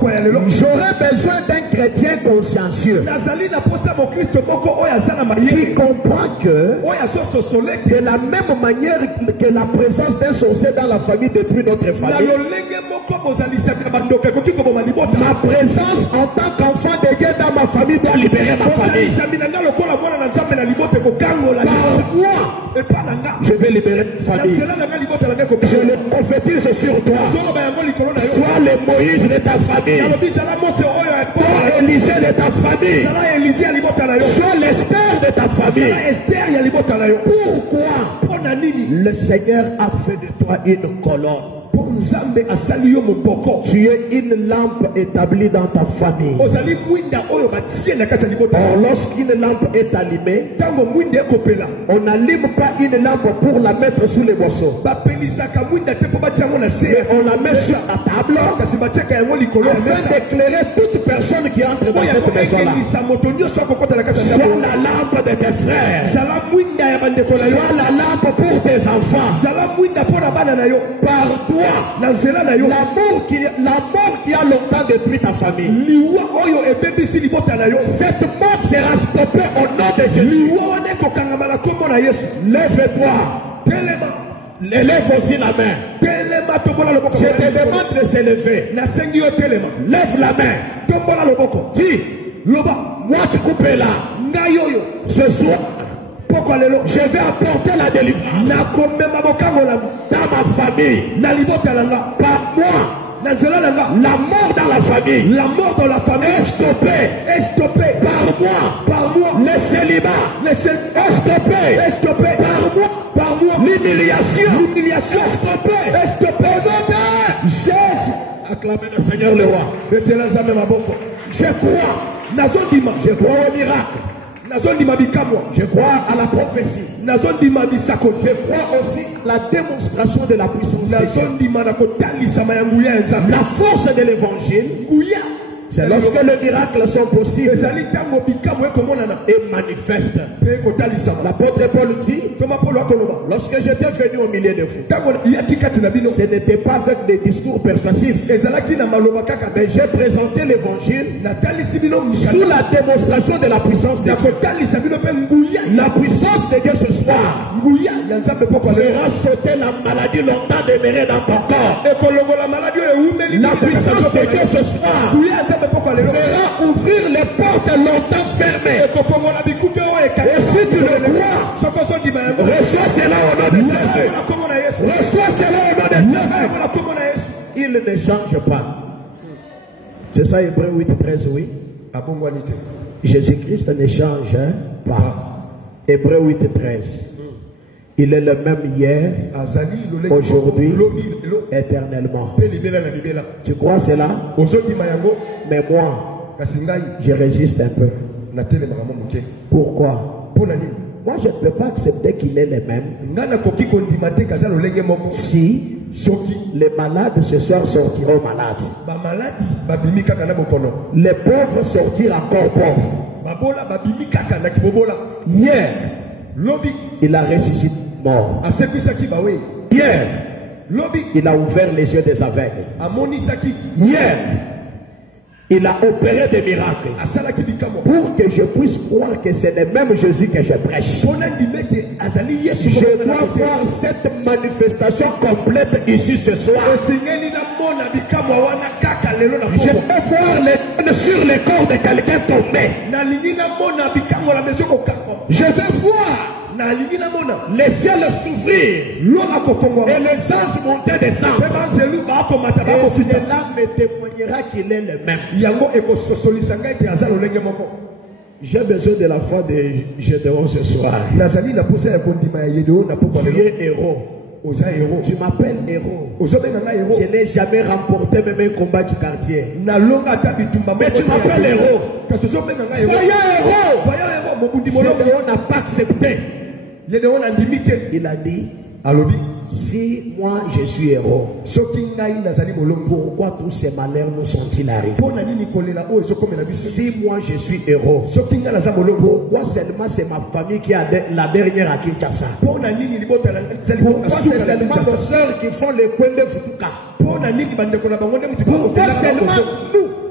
J'aurais besoin d'un chrétien consciencieux qui comprend que de la même manière que la présence d'un sorcier dans la famille détruit notre famille, ma présence en tant qu'enfant de Dieu dans ma famille doit libérer ma famille. Par moi, je vais libérer ma famille. Je le prophétise sur toi. Sois le Moïse de ta famille. Sois Élisée de ta famille. Sois l'Esther de ta famille. Pourquoi le Seigneur a fait de toi une colonne? Tu es une lampe établie dans ta famille. Or, lorsqu'une lampe est allumée, on n'allume pas une lampe pour la mettre sous les boisseaux, mais on la met sur la table afin d'éclairer toute personne qui entre dans cette maison-là. Sois la lampe de tes frères. Sois la lampe pour tes enfants. Par toi, la mort qui a longtemps détruit ta famille, cette mort sera stoppée au nom de Jésus. Lève-toi. Lève aussi la main. Je te demande de se lever. Lève la main. Dis, moi tu coupes là. Ce soir, je vais apporter la délivrance dans ma famille. Par moi, la mort dans la famille, est stoppée. Par moi, le célibat est stoppé. Par moi, l'humiliation est stoppée. Jésus, acclamez le Seigneur le roi. Je crois au miracle. Je crois à la prophétie. Je crois aussi à la démonstration de la puissance de Dieu. La force de l'évangile, c'est lorsque les miracles sont possibles et manifestent. L'apôtre Paul dit, lorsque j'étais venu au milieu de vous, ce n'était pas avec des discours persuasifs, mais j'ai présenté l'évangile sous la démonstration de la puissance de Dieu. La puissance de Dieu ce soir fera sauter la maladie longtemps demeurée dans ton corps. La puissance de Dieu ce soir fera ouvrir les portes longtemps fermées. Et si tu le crois, reçois cela au nom de Jésus. Reçois cela au nom de Jésus. Il ne change pas. C'est ça Hébreux 8:13, oui. Jésus-Christ ne change pas. Hébreux 8:13. Il est le même hier, aujourd'hui, éternellement. Tu crois cela? Mais moi, je résiste un peu. Pourquoi? Moi, je ne peux pas accepter qu'il est le même. Si les malades ce soir sortiront malades, les pauvres sortiront encore pauvres. Hier, il a ressuscité mort. Hier, il a ouvert les yeux des aveugles. Hier, il a opéré des miracles pour que je puisse croire que c'est le même Jésus que je prêche. Je dois voir cette manifestation complète ici ce soir. Je peux voir les sur le corps de quelqu'un tombé. Je veux voir les ciels s'ouvrir et les anges monter descendre. Et cela me témoignera qu'il est le même. J'ai besoin de la foi de Gédéon ce soir. Tu es héros. Tu m'appelles héros. Je n'ai jamais remporté même un combat du quartier. Mais tu m'appelles héros. Soyez héros. Gédéon n'a pas accepté. Il a dit, si moi je suis héros, pourquoi tous ces malheurs nous sont-ils arrivés? Si moi je suis héros, pourquoi seulement c'est ma famille qui a la dernière à Kinshasa? Pourquoi c'est seulement nos soeurs qui font les coins de Futuka? Pourquoi seulement nous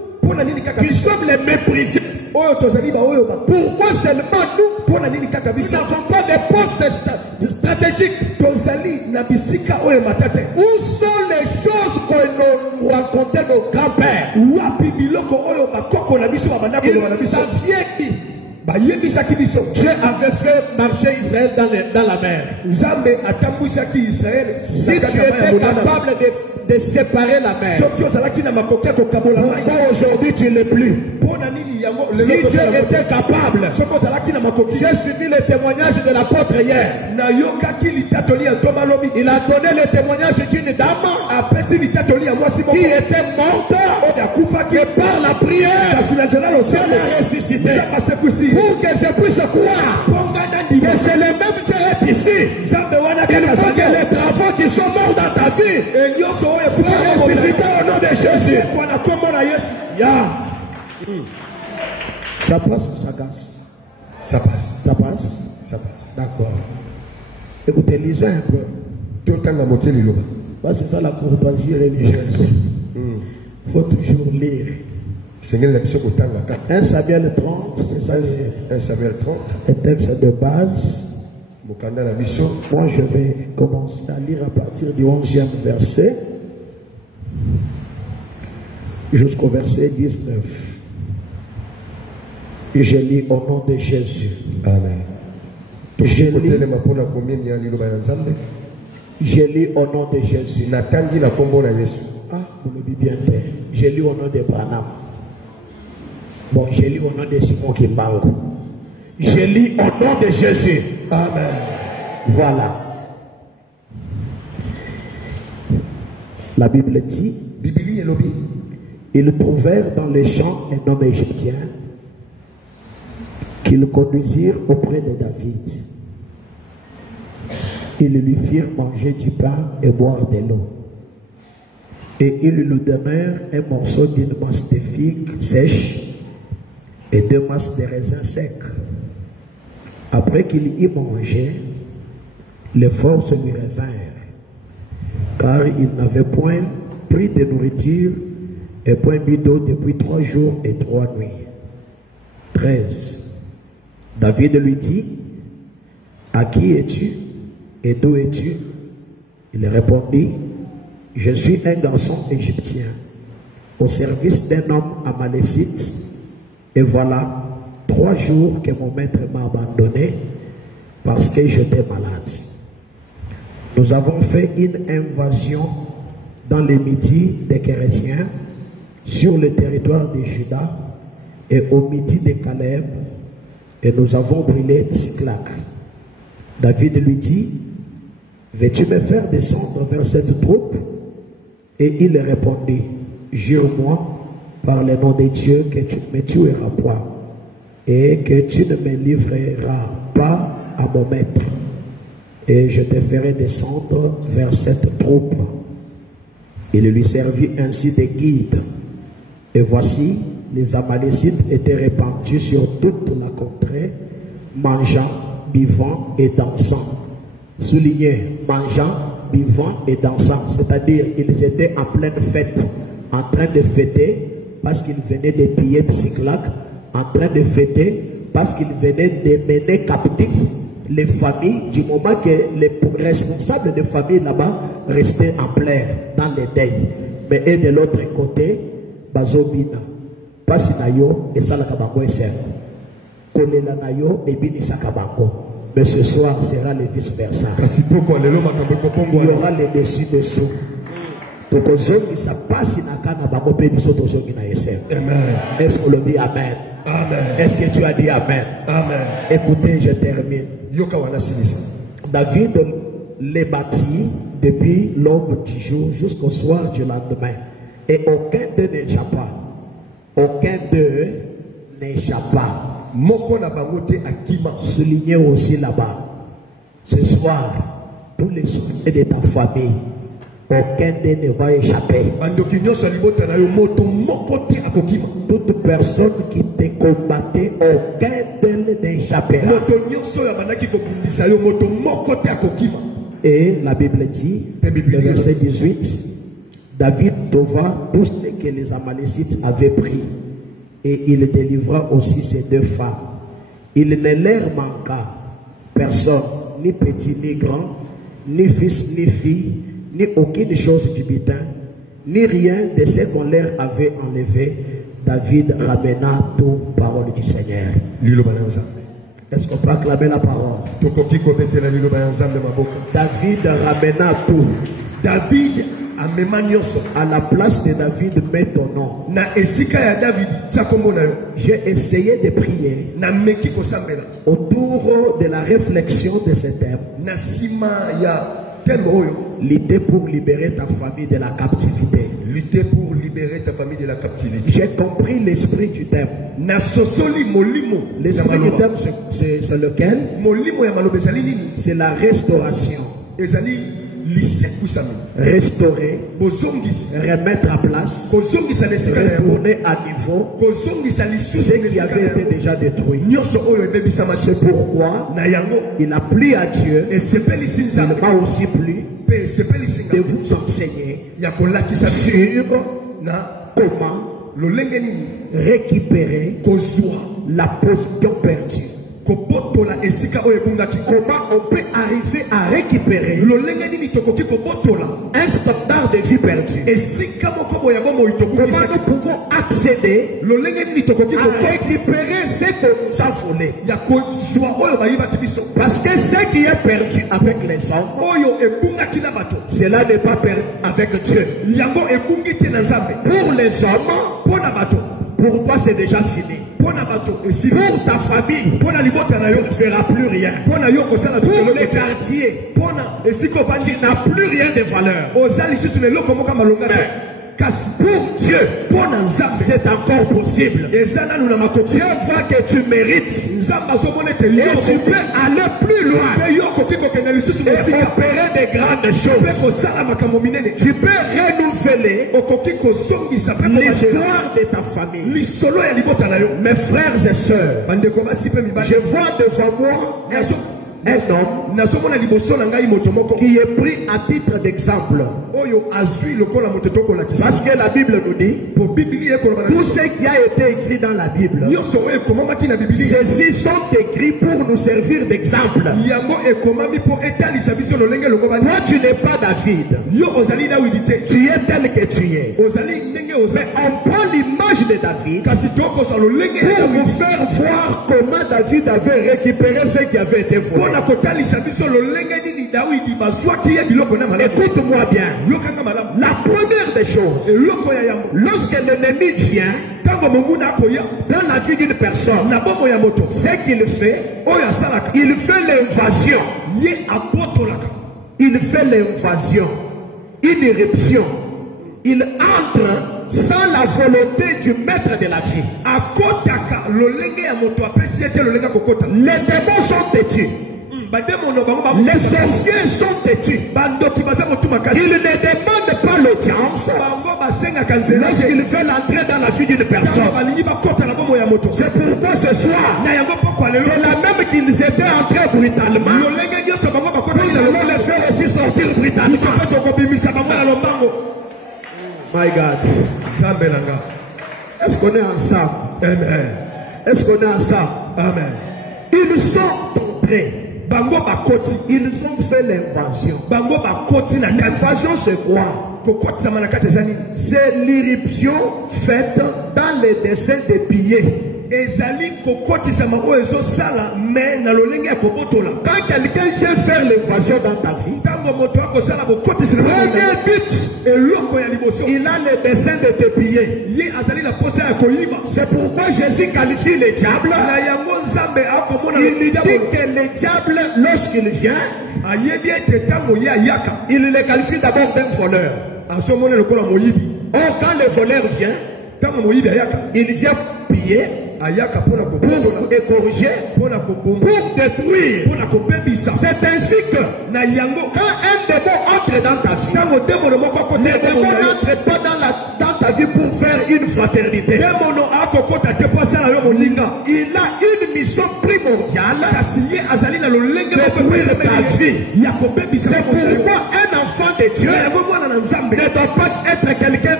qui sommes les méprisés. Pourquoi seulement nous n'avons pas de postes stratégiques? Où sont les choses que nous racontaient nos grands-pères? Dieu avait fait marcher Israël dans la mer. Si tu étais capable de séparer la mer, pourquoi aujourd'hui tu ne l'es plus? Si Dieu était capable, j'ai suivi le témoignage de l'apôtre hier. Il a donné le témoignage d'une dame qui était morte et par la prière, elle a ressuscité. Pour que je puisse croire que c'est le même Dieu est ici. Il faut que les travaux qui sont morts dans ta vie soient ressuscités au nom de Jésus. Ça passe ou ça casse? Ça passe. Ça passe? Ça passe. D'accord. Écoutez, lisons un peu. C'est ça la courtoisie religieuse. Il faut toujours lire. 1 Samuel 30, c'est ça. 1 Samuel 30. Le texte de base. Moi, je vais commencer à lire à partir du 11e verset jusqu'au verset 19. Et je lis au nom de Jésus. Amen. Je lis au nom de Jésus. Ah, vous le dites bien. Je lis au nom de Branham. Bon, je lis au nom de Simon Kimbango. Je lis au nom de Jésus. Amen. Voilà. La Bible dit, ils trouvèrent dans les champs un homme égyptien qu'ils conduisirent auprès de David. Ils lui firent manger du pain et boire de l'eau. Et ils lui donnèrent un morceau d'une masse de figues sèches et 2 masses de raisins secs. Après qu'il y mangé, les forces lui revinrent, car il n'avait point pris de nourriture et point bu d'eau depuis 3 jours et 3 nuits. 13. David lui dit, à qui es-tu et d'où es-tu? Il répondit, je suis un garçon égyptien au service d'un homme amalécite, et voilà 3 jours que mon maître m'a abandonné parce que j'étais malade. Nous avons fait une invasion dans les midis des chrétiens sur le territoire de Juda et au midi de Caleb, et nous avons brûlé Tsiklag. David lui dit, veux-tu me faire descendre vers cette troupe? Et il répondit, jure-moi par le nom de Dieu que tu ne me tueras point et que tu ne me livreras pas à mon maître, et je te ferai descendre vers cette troupe. Il lui servit ainsi de guide. Et voici, les Amalécites étaient répandus sur toute la contrée, mangeant, buvant et dansant. Soulignez, mangeant, buvant et dansant. C'est-à-dire, ils étaient en pleine fête, en train de fêter parce qu'ils venaient de piller de Tsiklag, en train de fêter parce qu'ils venaient de mener captifs les familles, du moment que les responsables des familles là-bas restaient en plein dans les deuils. Mais et de l'autre côté, Bazobina, Pasinayo et Salakabango et Ser. Kolela Nayo et Bini Sakabango. Mais ce soir sera le vice-versa. Il y aura les dessus-dessous. Donc, ça passe in Akana Bango Pébiso Tozogi na Eser. Est-ce qu'on le dit Amen? Amen. Est-ce que tu as dit Amen? Amen. Écoutez, je termine. David les bâtit depuis l'aube du jour jusqu'au soir du lendemain. Et aucun d'eux n'échappa. Aucun d'eux n'échappa. Soulignez aussi là-bas. Ce soir, tous les souliers de ta famille, aucun d'eux ne va échapper. Toute personne qui te combattait, aucun d'eux n'échappera. Et la Bible dit, le verset 18, David trouva tout ce que les Amalécites avaient pris Et il délivra aussi ces deux femmes. Il ne leur manqua personne, ni petit ni grand, ni fils ni fille, ni aucune chose du butin, ni rien de ce qu'on leur avait enlevé. David ramena tout, parole du Seigneur. Est-ce qu'on peut acclamer la parole? David ramena tout. David à la place de David, mets ton nom. J'ai essayé de prier autour de la réflexion de ce thème. Lutter pour libérer ta famille de la captivité. Lutter pour libérer ta famille de la captivité. J'ai compris l'esprit du thème. L'esprit du thème, c'est lequel? C'est la restauration. Restaurer, remettre à place, retourner à niveau ce qui avait été déjà détruit. C'est pourquoi il a plu à Dieu, il m'a aussi plu de vous enseigner sur comment récupérer la position perdue. Comment on peut arriver à récupérer un standard de vie perdu? Comment nous pouvons accéder à récupérer ce que nous avons volé? Parce que ce qui est perdu avec les hommes, cela n'est pas perdu avec Dieu. Pour les hommes, pour toi c'est déjà fini. Pour ta famille, tu ne feras plus rien. Pour les quartiers, tu n'as plus rien de valeur. Pour Dieu, c'est encore possible. Dieu voit que tu mérites et tu peux aller plus loin et opérer de grandes choses. Tu peux renouveler l'histoire de ta famille. Mes frères et sœurs, je vois devant moi un homme qui est pris à titre d'exemple. Parce que la Bible nous dit, tout ce qui a été écrit dans la Bible, ceux-ci sont écrits pour nous servir d'exemple. Toi tu n'es pas David, tu es tel que tu es. Mais on prend l'image de David pour vous faire voir comment David avait récupéré ce qui avait été volé. Écoute-moi bien. La première des choses, lorsque l'ennemi vient dans la vie d'une personne, ce qu'il fait, il fait l'invasion. Il fait l'invasion, une éruption. Il entre sans la volonté du maître de la vie. Les démons sont têtus. Les sorciers sont têtus. Ils ne demandent pas l'audience lorsqu'ils veulent entrer dans la vie d'une personne. C'est pourquoi ce soir, de la même qu'ils étaient entrés brutalement, nous allons les faire aussi sortir brutalement. My God. Est-ce qu'on est ensemble? Amen. Est-ce qu'on est ensemble? Amen. Ils sont entrés. Ils ont fait l'invasion. L'invasion c'est quoi? C'est l'irruption faite dans les dessins des billets. Quand quelqu'un vient faire l'invasion dans ta vie, premier but, il a le dessin de tes billets. C'est pourquoi Jésus qualifie le diable. Il dit que le diable, lorsqu'il vient, il le qualifie d'abord d'un voleur. Or, quand le voleur vient, il vient piller, pour corriger, pour détruire. C'est ainsi que quand un démon entre dans ta vie, le démon n'entre pas dans ta vie pour faire une fraternité. Il a une mission primordiale, détruire ta vie. C'est pourquoi un enfant de Dieu ne doit pas être quelqu'un de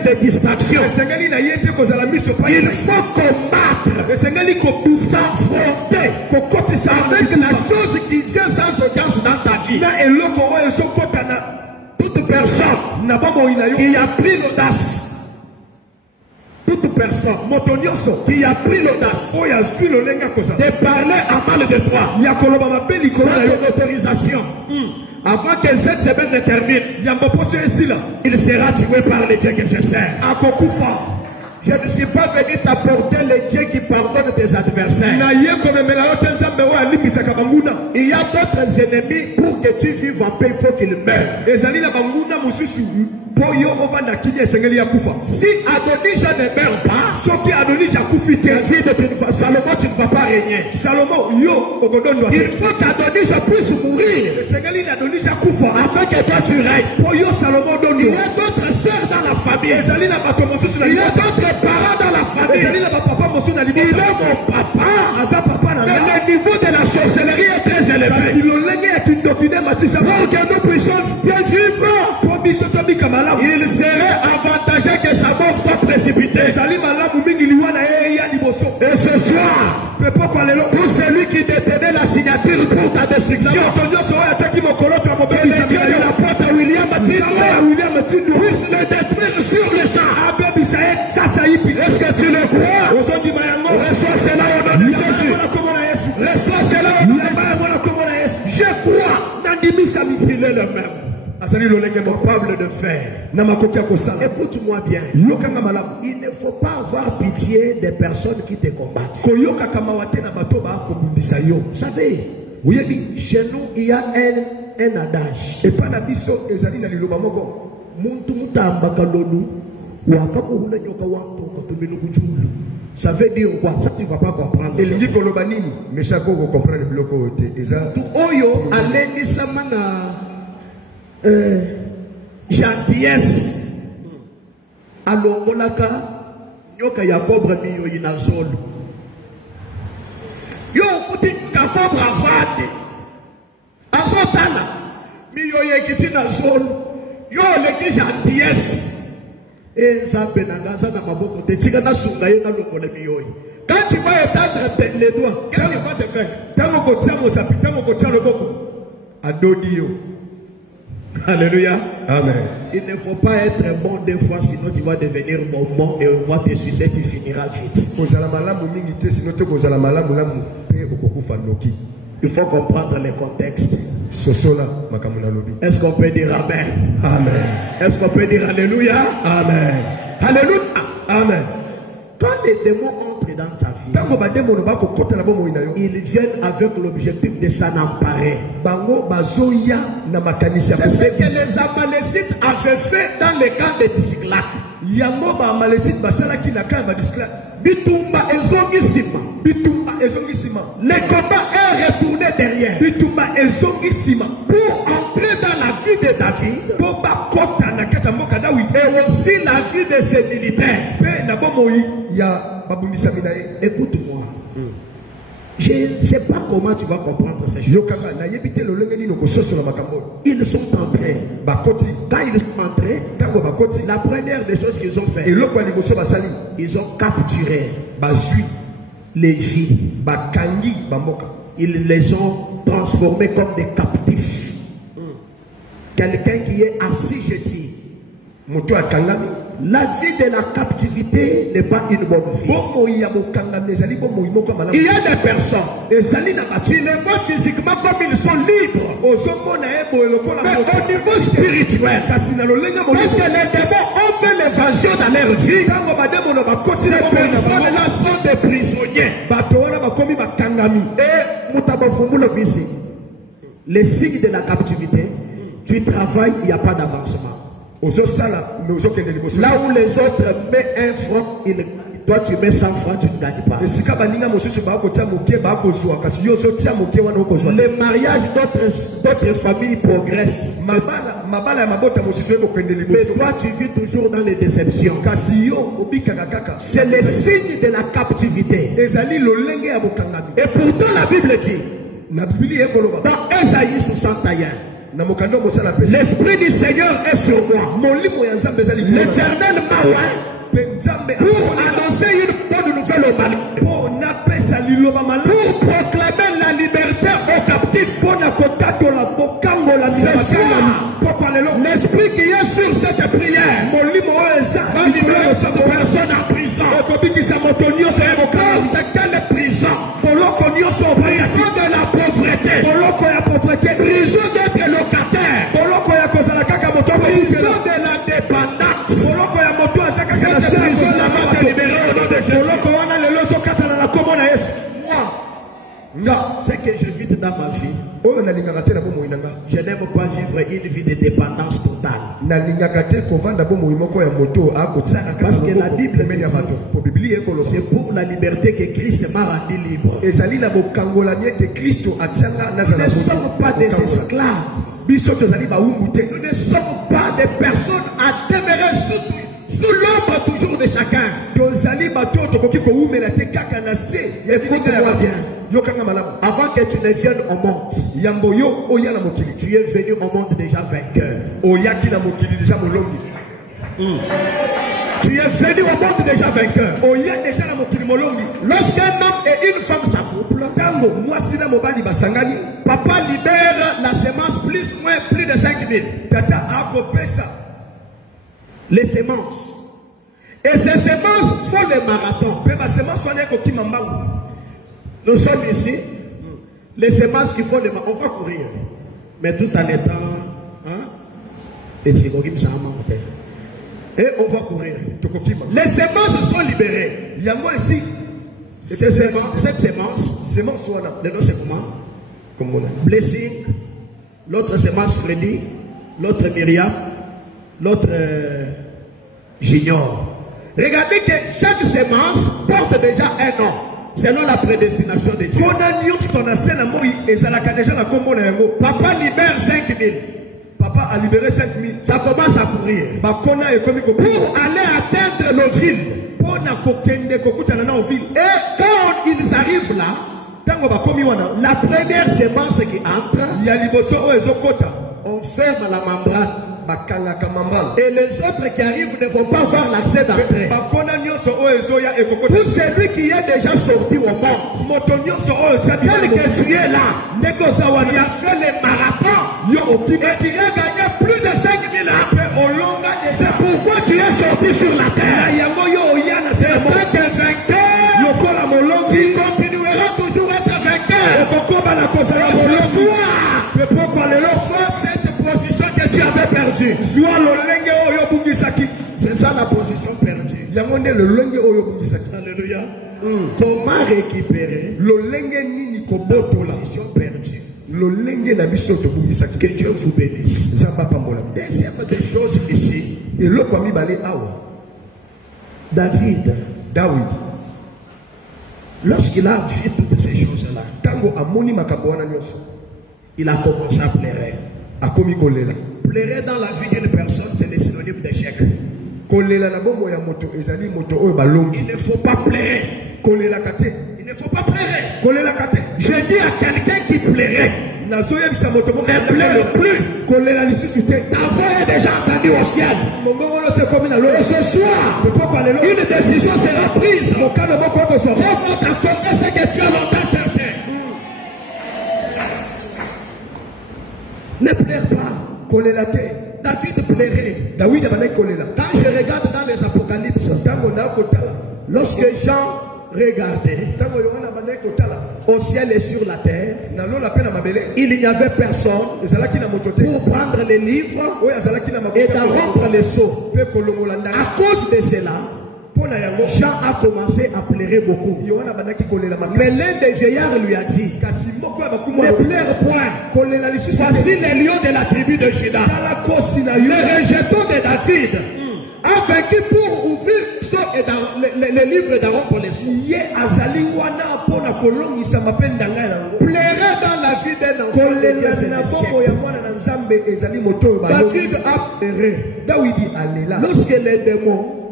de distraction. Il faut combattre, s'affronter avec la chose qui vient sans audience dans ta vie. Toute personne qui a pris l'audace, toute personne qui a pris l'audace de parler à mal de toi sans ton autorisation, avant que cette semaine ne termine, il sera tué par les dieux que je sers. Je ne suis pas venu t'apporter les dieux qui pardonnent tes adversaires. Il y a d'autres ennemis, pour que tu vives en paix, il faut qu'ils meurent. Si Adonijah ne meurt pas, Salomon, tu ne vas pas régner. Il faut qu'Adonijah puisse mourir afin que toi tu règnes. Il y a d'autres sœurs dans la famille. Il y a d'autres parents dans la famille. Il est mon papa. Mais le niveau de la sorcellerie est très élevé. Pour que nous puissions bien vivre, il serait avantageux que sa mort soit précipitée. Et ce soir, pour celui qui détenait la signature pour ta destruction, les dieux de la porte à William Matino puisse le détruire sur le champ. Est-ce que tu le crois? Reçois cela au nom de Jésus. Reçois cela au nom de Jésus. Je crois. Il est le même. Capable de faire. Écoute-moi bien. Il ne faut pas avoir pitié des personnes qui te combattent. Vous savez, chez nous, il y a un adage. Ça veut dire quoi? Ça tu ne vas pas comprendre. Gentillesse alongolaka nyoka ya cobra miyo inazolo yo kuti ka cobra vade azotala miyo yekiti nazolo yo leki gentillesse nzambe na ngaza na maboko te tika na sunga ye na longola miyo. Quand tu vas étendre les doigts, qu'est-ce qu'il va te faire? Tango kotia mosapi, tango kotia le boko adodio. Alléluia. Amen. Il ne faut pas être bon des fois, sinon tu vas devenir bon et on va te sucer, tu finiras vite. Il faut comprendre les contextes. Est-ce qu'on peut dire Amen? Amen. Est-ce qu'on peut dire Alléluia? Amen. Alléluia. Amen. Quand les démons entrent dans ta vie, ils viennent avec l'objectif de s'en emparer. C'est ce que les Amalécites avaient fait dans le camp de Tsiklag. Bitumba ezongisima. Le combat est retourné derrière. Pour entrer dans la vie de David et aussi la vie de ses militaires. Écoute-moi. Je ne sais pas comment tu vas comprendre ces choses. Ils sont entrés. Quand ils sont entrés, la première des choses qu'ils ont fait, ils ont capturé les filles. Ils les ont transformés comme des captifs. Quelqu'un qui est assis, je dis, la vie de la captivité n'est pas une bonne vie. Il y a des personnes, tu les vois physiquement comme ils sont libres. Mais au niveau spirituel, parce que les démons ont fait l'évasion dans leur vie, ces personnes-là sont des prisonniers. Et les signes de la captivité, tu travailles, il n'y a pas d'avancement. Là où les autres mettent un franc, toi tu mets 100 francs, tu ne gagnes pas. Le mariage d'autres familles progresse. Mais toi tu vis toujours dans les déceptions. C'est le signe de la captivité. Et pourtant la Bible dit, dans Ésaïe 61, L'Esprit du Seigneur est sur moi. L'Éternel m'a oint pour annoncer une bonne nouvelle au malade, pour proclamer la liberté aux captifs. L'Esprit qui est sur cette prière va libérer cette personne en prison. De quelle prison? Prison de la pauvreté, prison d'être locataire, prison de la dépendance. Cette prison-là va te libérer au nom de Jésus. Moi, ce que j'évite dans ma vie, je n'aime pas vivre une vie de dépendance totale. Parce que la Bible dit, c'est pour la liberté que Christ m'a rendu libre. Nous ne sommes pas des esclaves. Nous ne sommes pas des personnes à demeurer sous l'ombre toujours de chacun. Écoute-moi bien. Avant que tu ne viennes au monde, tu es venu au monde déjà vainqueur. Tu es venu au monde déjà vainqueur. Lorsqu'un homme et une femme s'accouplent, papa libère la semence plus ou moins plus de 5 000. Les semences. Et ces semences font le marathon. Nous sommes ici. Les semences qui font le marathon, on va courir. Mais tout en étant... et on va courir. Les semences sont libérées. Cette semence, le nom c'est comment? Blessing. L'autre semence Freddy. L'autre Myriam. L'autre Junior. Regardez que chaque semence porte déjà un nom. Selon la prédestination de Dieu. Papa libère 5 000. Papa a libéré 5 000. Ça commence à courir. Pour aller atteindre nos villes. Et quand ils arrivent là, la première semence qui entre, on ferme la membrane. Et les autres qui arrivent ne vont pas avoir l'accès d'entrée. Pour celui qui est déjà sorti au monde, tel que tu es là, il a fait les marathons et tu as gagné plus de 5 000 ans. C'est pourquoi tu es sorti sur la terre. Et tant que vainqueur, tu continueras toujours à être vainqueur. Cette position que tu avais perdue. C'est ça la position perdue. Alléluia. Comment récupérer la position perdue? Que Dieu vous bénisse. Deuxième des choses ici. David. Lorsqu'il a vu toutes ces choses-là, il a commencé à pleurer. Pleurer dans la vie d'une personne, c'est le synonyme d'échec. Il ne faut pas pleurer. Il ne faut pas pleurer. Je dis à quelqu'un qui pleurait, ne pleure plus. Ta voix est déjà entendue au ciel. Et ce soir, une décision sera prise. Dieu va t'accorder ce que tu as longtemps cherché. Ne pleure pas. David pleurait. Quand je regarde dans les Apocalypses, lorsque Jean regardait au ciel et sur la terre, il n'y avait personne pour prendre les livres et d'en rompre les sceaux. À cause de cela, Jean a commencé à pleurer beaucoup. Mais l'un des vieillards lui a dit, ne pleure point. Voici les lions de la tribu de Juda. Les rejetons de David a vaincu pour ouvrir les livres d'Aaron pour les sous. Pleurez dans la vie d'un enfant. David a pleuré. Lorsque les démons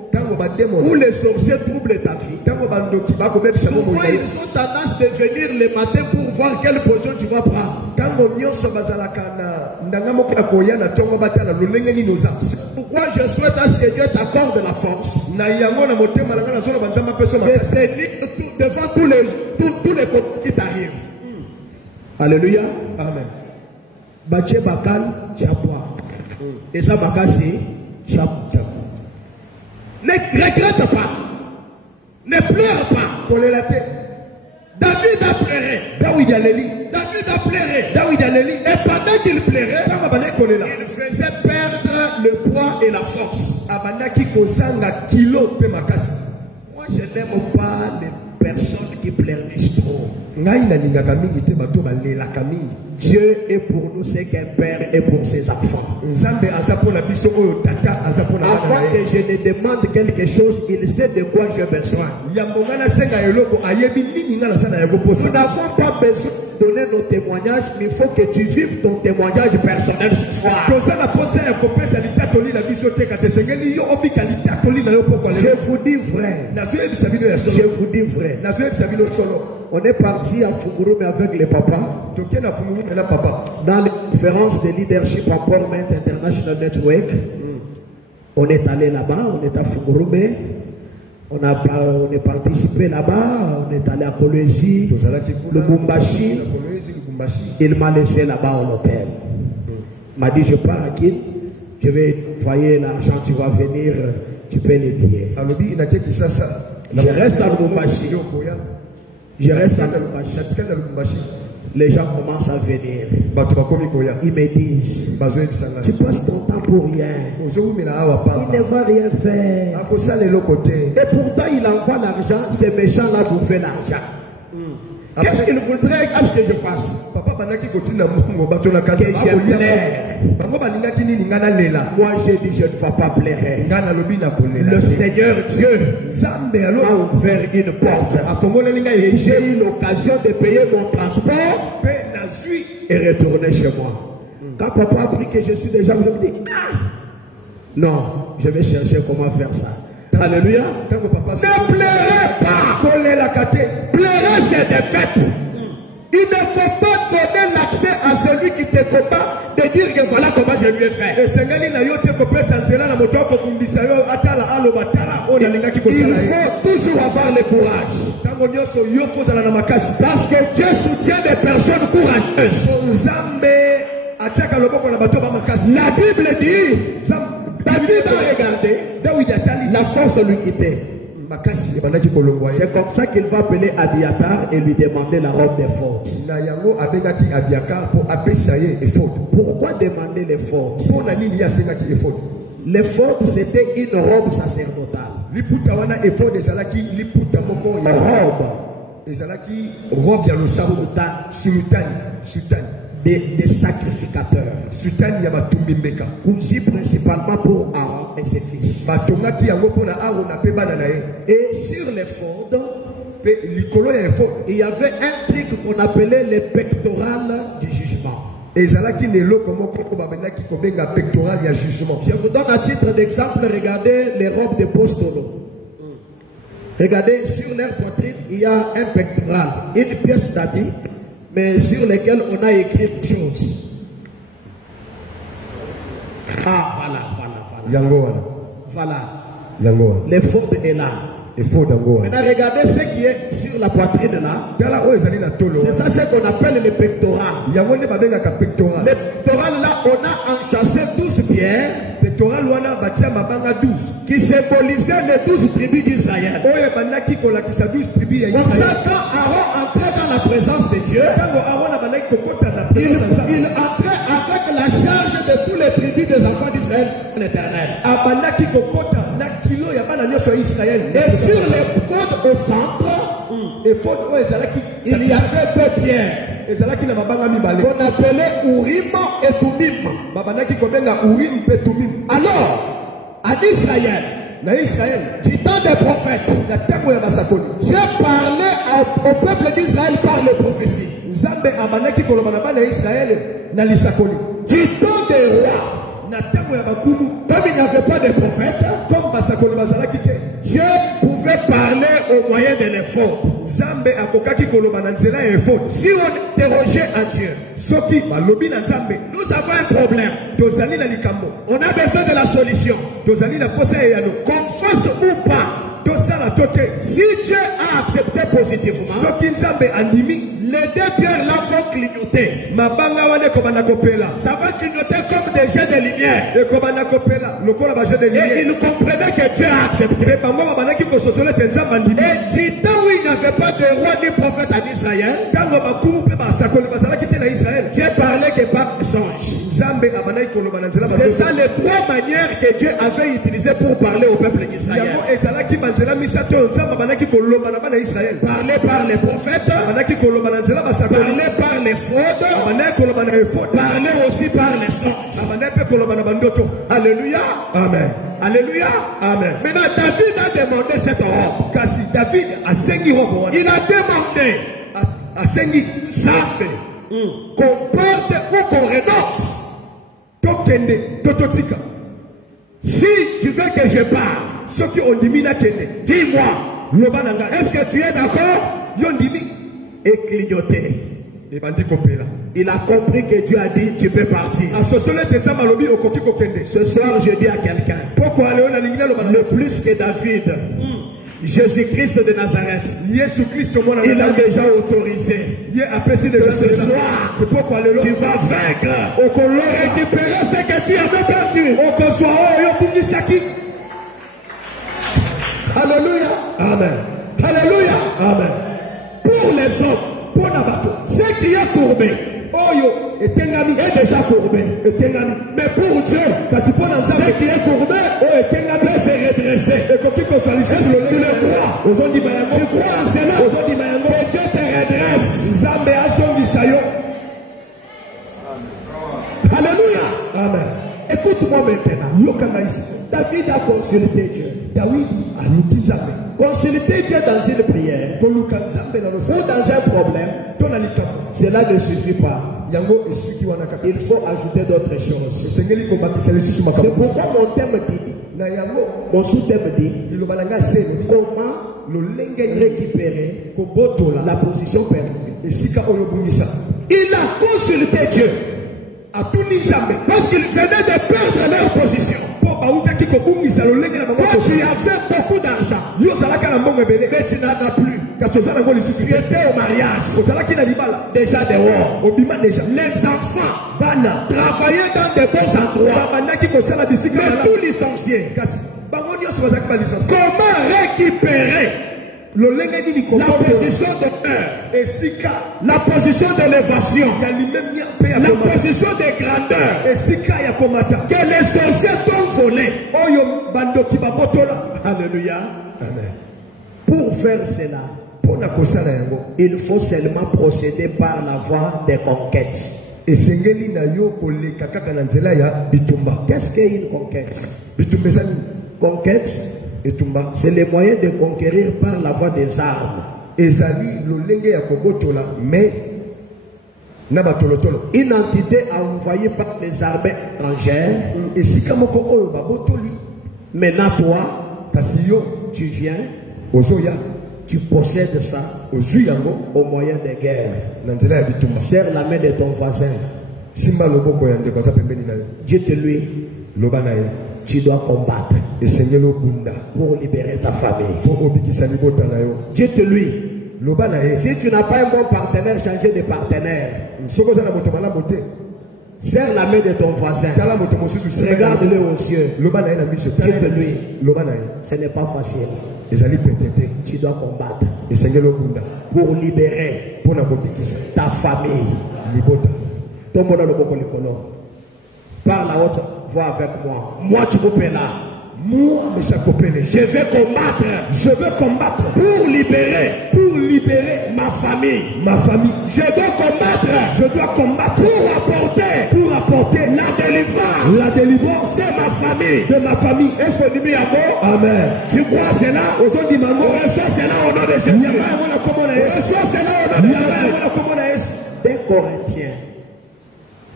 où les sorciers troublent ta vie. Souvent ils ont tendance de venir le matin pour voir quelle position tu vas prendre. Pourquoi je souhaite à ce que Dieu t'accorde la force de tenir devant tous les côtés qui t'arrivent. Alléluia. Amen. Bache bakal chabwa. Et ça bakasi chabwa. Ne regrette pas. Ne pleure pas. David a pleuré. David a pleuré. Et pendant qu'il pleurait, il faisait perdre le poids et la force. Moi je n'aime pas les personnes qui pleurent trop. Dieu est pour nous ce qu'un père est pour ses enfants. Avant que je ne demande quelque chose, il sait de quoi j'ai besoin. Nous n'avons pas besoin de donner nos témoignages, mais il faut que tu vives ton témoignage personnel ce soir. Je vous dis vrai. Je vous dis vrai. On est parti à Fungurume avec les papas dans les conférences de leadership Empowerment International Network. On est allé là-bas, on est à Fungurume, on est participé là-bas, on est allé à Kolwezi, le Bumbashi. Il m'a laissé là-bas à l'hôtel. Il m'a dit je pars à Kin, je vais envoyer l'argent, tu vas venir, tu payes les billets. Je reste à Lubumbashi. Je reste à Lubumbashi. Les gens commencent à venir. Ils me disent, tu passes ton temps pour rien. Il ne va rien faire. Et pourtant il envoie l'argent. Ces méchants-là vous font l'argent. Qu'est-ce qu'il voudrait à ce que je fasse? Que je plaire. Moi j'ai dit je ne vais pas plaire. Le Seigneur Dieu m'a ouvert une porte. Et j'ai eu l'occasion de payer mon transport et retourner chez moi. Quand papa a appris que je suis déjà, je me dis non, je vais chercher comment faire ça. Alléluia. Ne pleurez pas. Pleurer c'est des fêtes. Il ne faut pas donner l'accès à celui qui te combat de dire que voilà comment je lui ai fait. Il faut toujours avoir le courage. Parce que Dieu soutient des personnes courageuses. La Bible dit, David a regardé, la force lui quittait. C'est comme ça qu'il va appeler Abiatar et lui demander la robe d'éphod. Pourquoi demander l'éphod? L'éphod c'était une robe sacerdotale. Des sacrificateurs. Cousu principalement pour Aaron et ses fils. Et sur l'éphod, il y avait un truc qu'on appelait les pectorales du jugement. Je vous donne à titre d'exemple, regardez les robes de Postolo. Regardez, sur leur poitrine, il y a un pectoral, une pièce d'habit, mais sur lesquels on a écrit des choses. Ah, voilà. L'éphod est là. Maintenant, regardez ce qui est sur la poitrine là. C'est ça ce qu'on appelle le pectoral. Le pectoral là, on a enchâssé 12 pierres qui symbolisaient les 12 tribus d'Israël. Comme ça, quand Aaron entrait dans la présence de Dieu, il entrait avec la charge de tous les tribus des enfants d'Israël l'éternel. Et sur les côtes au centre, il y avait deux pierres qu'on appelait Urim et Tumim. Alors, à Israël, du temps des prophètes, Dieu parlait au peuple d'Israël par les prophéties. Du temps des rois, Comme il n'y avait pas de prophète, Dieu pouvait parler au moyen de l'effort. Si on interrogeait à Dieu, nous avons un problème. On a besoin de la solution. Qu'on fasse ou pas. Si Dieu a accepté positivement, les deux pierres là vont clignoter. Ça va clignoter comme des jets de lumière. Et il comprenait que Dieu a accepté. Et du temps où il n'y avait pas de roi ni prophète en Israël, Dieu parlait que par songe. C'est ça les trois manières que Dieu avait utilisées pour parler au peuple d'Israël. Parler par les prophètes, parler par les fraudes, parler aussi par les songes. Alléluia. Amen. Alléluia. Amen. Maintenant, David a demandé cette robe. Il a demandé à Sengi Zambé qu'on porte ou qu'on renonce. Si tu veux que je parle, dis-moi, est-ce que tu es d'accord? Et clignoter. Il a compris que Dieu a dit tu peux partir. Ce soir je dis à quelqu'un, le plus que David, Jésus-Christ de Nazareth, il a déjà autorisé que ce soir tu vas vaincre, récupérer ce que tu avais perdu. Alléluia. Amen. Alléluia. Amen. Pour les hommes, pour Nabato, ce qui est courbé, est déjà courbé. Mais pour Dieu, ce qui est courbé, peut se redresser. Est-ce que tu le crois? Tu crois en cela? Que Dieu te redresse. Alléluia. Amen. Écoute-moi maintenant. David a consulté Dieu. Consulter Dieu dans une prière ou dans un problème, cela ne suffit pas. Il faut ajouter d'autres choses. C'est pourquoi mon thème dit, mon sous-thème dit, comment récupérer la position perdue. Il a consulté Dieu parce qu'il venait de perdre leur position. Toi, tu avais beaucoup d'argent, mais tu n'en as plus. Tu étais au mariage, déjà dehors. Les enfants travaillaient dans de bons endroits, mais tout licencié. Comment récupérer la position d'honneur, la position d'élévation, la position de grandeur que les sorciers t'ont volé? Alléluia. Amen. Pour faire cela, il faut seulement procéder par la voie des conquêtes. Qu'est-ce qu'une conquête? Conquête, c'est le moyen de conquérir par la voie des armes. Mais une entité envoyée par les armées étrangères. Maintenant toi, tu viens, tu possèdes ça au moyen des guerres. Serre la main de ton voisin. Dites-lui, tu dois combattre pour libérer ta famille. Dites-lui, si tu n'as pas un bon partenaire, change de partenaire. Serre la main de ton voisin. Regarde-le aux yeux. Dites-lui, ce n'est pas facile. Tu dois combattre pour libérer ta famille. Par la haute voix avec moi. Moi, tu peux là. Moi, je vais combattre pour libérer ma famille. Je dois combattre pour apporter la délivrance de ma famille. Est-ce que tu dis amen? Tu crois cela? Reçois cela au nom de Jésus. Reçois cela au nom de Jésus. 2 Corinthiens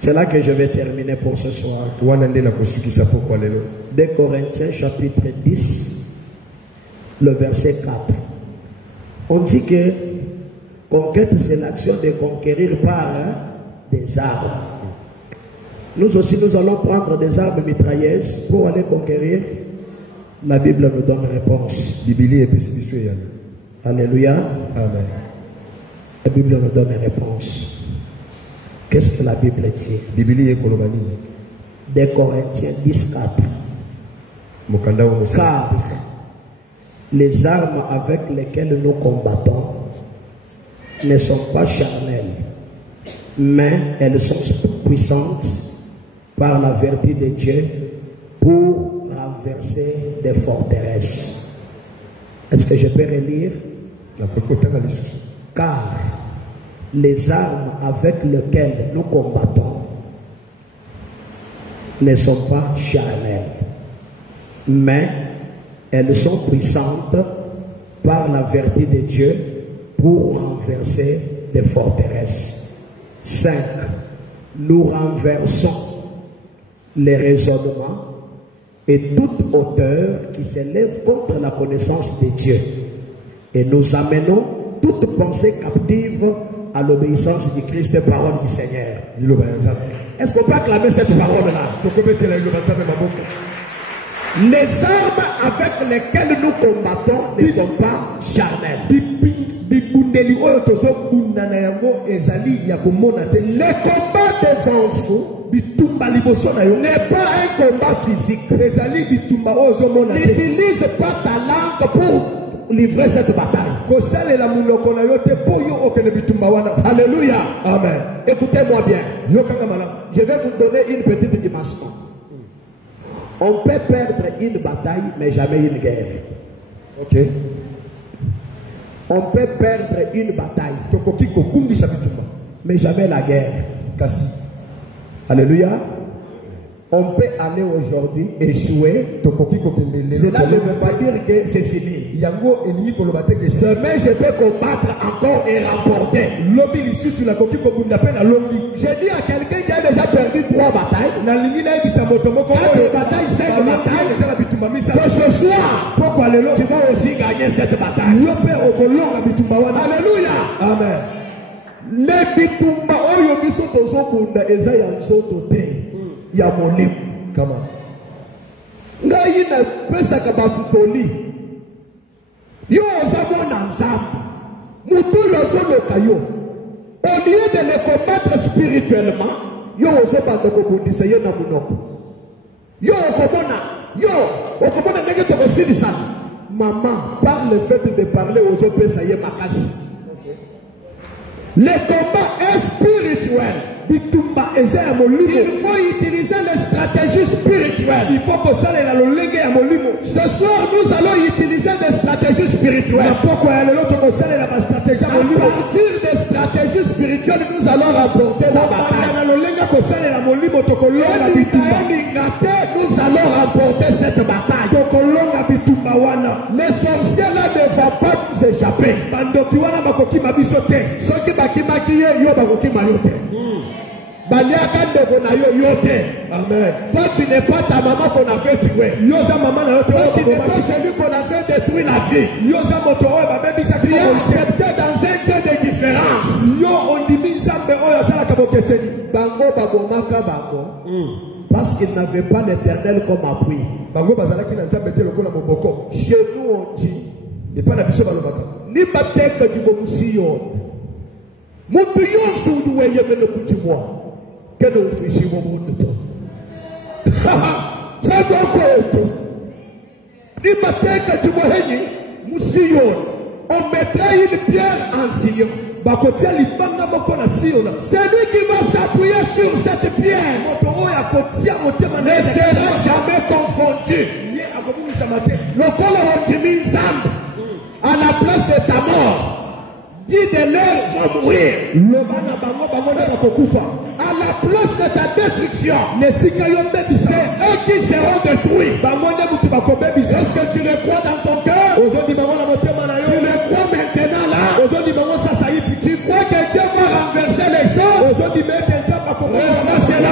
C'est là que je vais terminer pour ce soir. 2 Corinthiens chapitre 10, le verset 4. On dit que conquête, c'est l'action de conquérir par des armes. Nous aussi, nous allons prendre des armes mitrailleuses pour aller conquérir. La Bible nous donne réponse. Alléluia. Amen. La Bible nous donne réponse. Qu'est-ce que la Bible dit? 2 Corinthiens 10, 4. Car les armes avec lesquelles nous combattons ne sont pas charnelles, mais elles sont puissantes par la vertu de Dieu pour renverser des forteresses. Est-ce que je peux relire? Car les armes avec lesquelles nous combattons ne sont pas charnelles, mais elles sont puissantes par la vertu de Dieu pour renverser des forteresses. 5. Nous renversons les raisonnements et toute hauteur qui s'élève contre la connaissance de Dieu. Et nous amenons toute pensée captive à l'obéissance du Christ, parole du Seigneur. Est-ce qu'on peut acclamer cette parole-là? Les armes avec lesquelles nous combattons ne sont pas charnelles. Le combat devant vous n'est pas un combat physique. N'utilise pas ta langue pour livrer cette bataille. Alléluia. Amen. Écoutez-moi bien. Je vais vous donner une petite dimension. On peut perdre une bataille, mais jamais une guerre. Ok. On peut perdre une bataille, mais jamais la guerre. Alléluia. On peut aller aujourd'hui échouer. Cela ne veut pas dire que c'est fini. Demain, je peux combattre encore et remporter. Je dis à quelqu'un qui a déjà perdu 3 batailles, 4 batailles, 5 batailles, que ce soir, tu vas aussi gagner cette bataille. Alléluia. Amen. Les bitumba oyo biso tozobunda eza ya nzoto te ya molimo. Kama ngai na pesa ka bakutoli yo ozamona nzambe mutu lozoloka yo au lieu de le combattre spirituellement yo ozobanda kobundisa ye na munoko yo okomona ndenge tokosilisa maman par le fait de parler ozopesa ye makasi. Le combat est spirituel. Il faut utiliser les stratégies spirituelles. Ce soir, nous allons utiliser des stratégies spirituelles. À partir des stratégies spirituelles, nous allons remporter la bataille. Nous allons remporter cette bataille. Les sorciers là ne vont pas nous échapper. Amen. Toi tu n'es pas ta maman qu'on a fait tuer. Toi tu n'es pas celui qu'on a fait détruire la vie. Tu es accepté dans un Dieu de différence. Parce qu'il n'avait pas l'Éternel comme appui. Chez nous on dit ni bateka du bomusiyo mutu yonsu duweye meno kutimwa kene ufishi wo mutu ça doit faire ni bateka du bohenyi musiyo on mettra une pierre en Sion. Celui qui va s'appuyer sur cette pierre ne sera jamais confondu. Le à la place de ta mort, dis de leur tu vas mourir. À la place de ta destruction, c'est eux qui seront détruits. Est-ce que tu le crois dans ton cœur? Tu le crois maintenant là? Tu crois que Dieu va renverser les choses? Ça c'est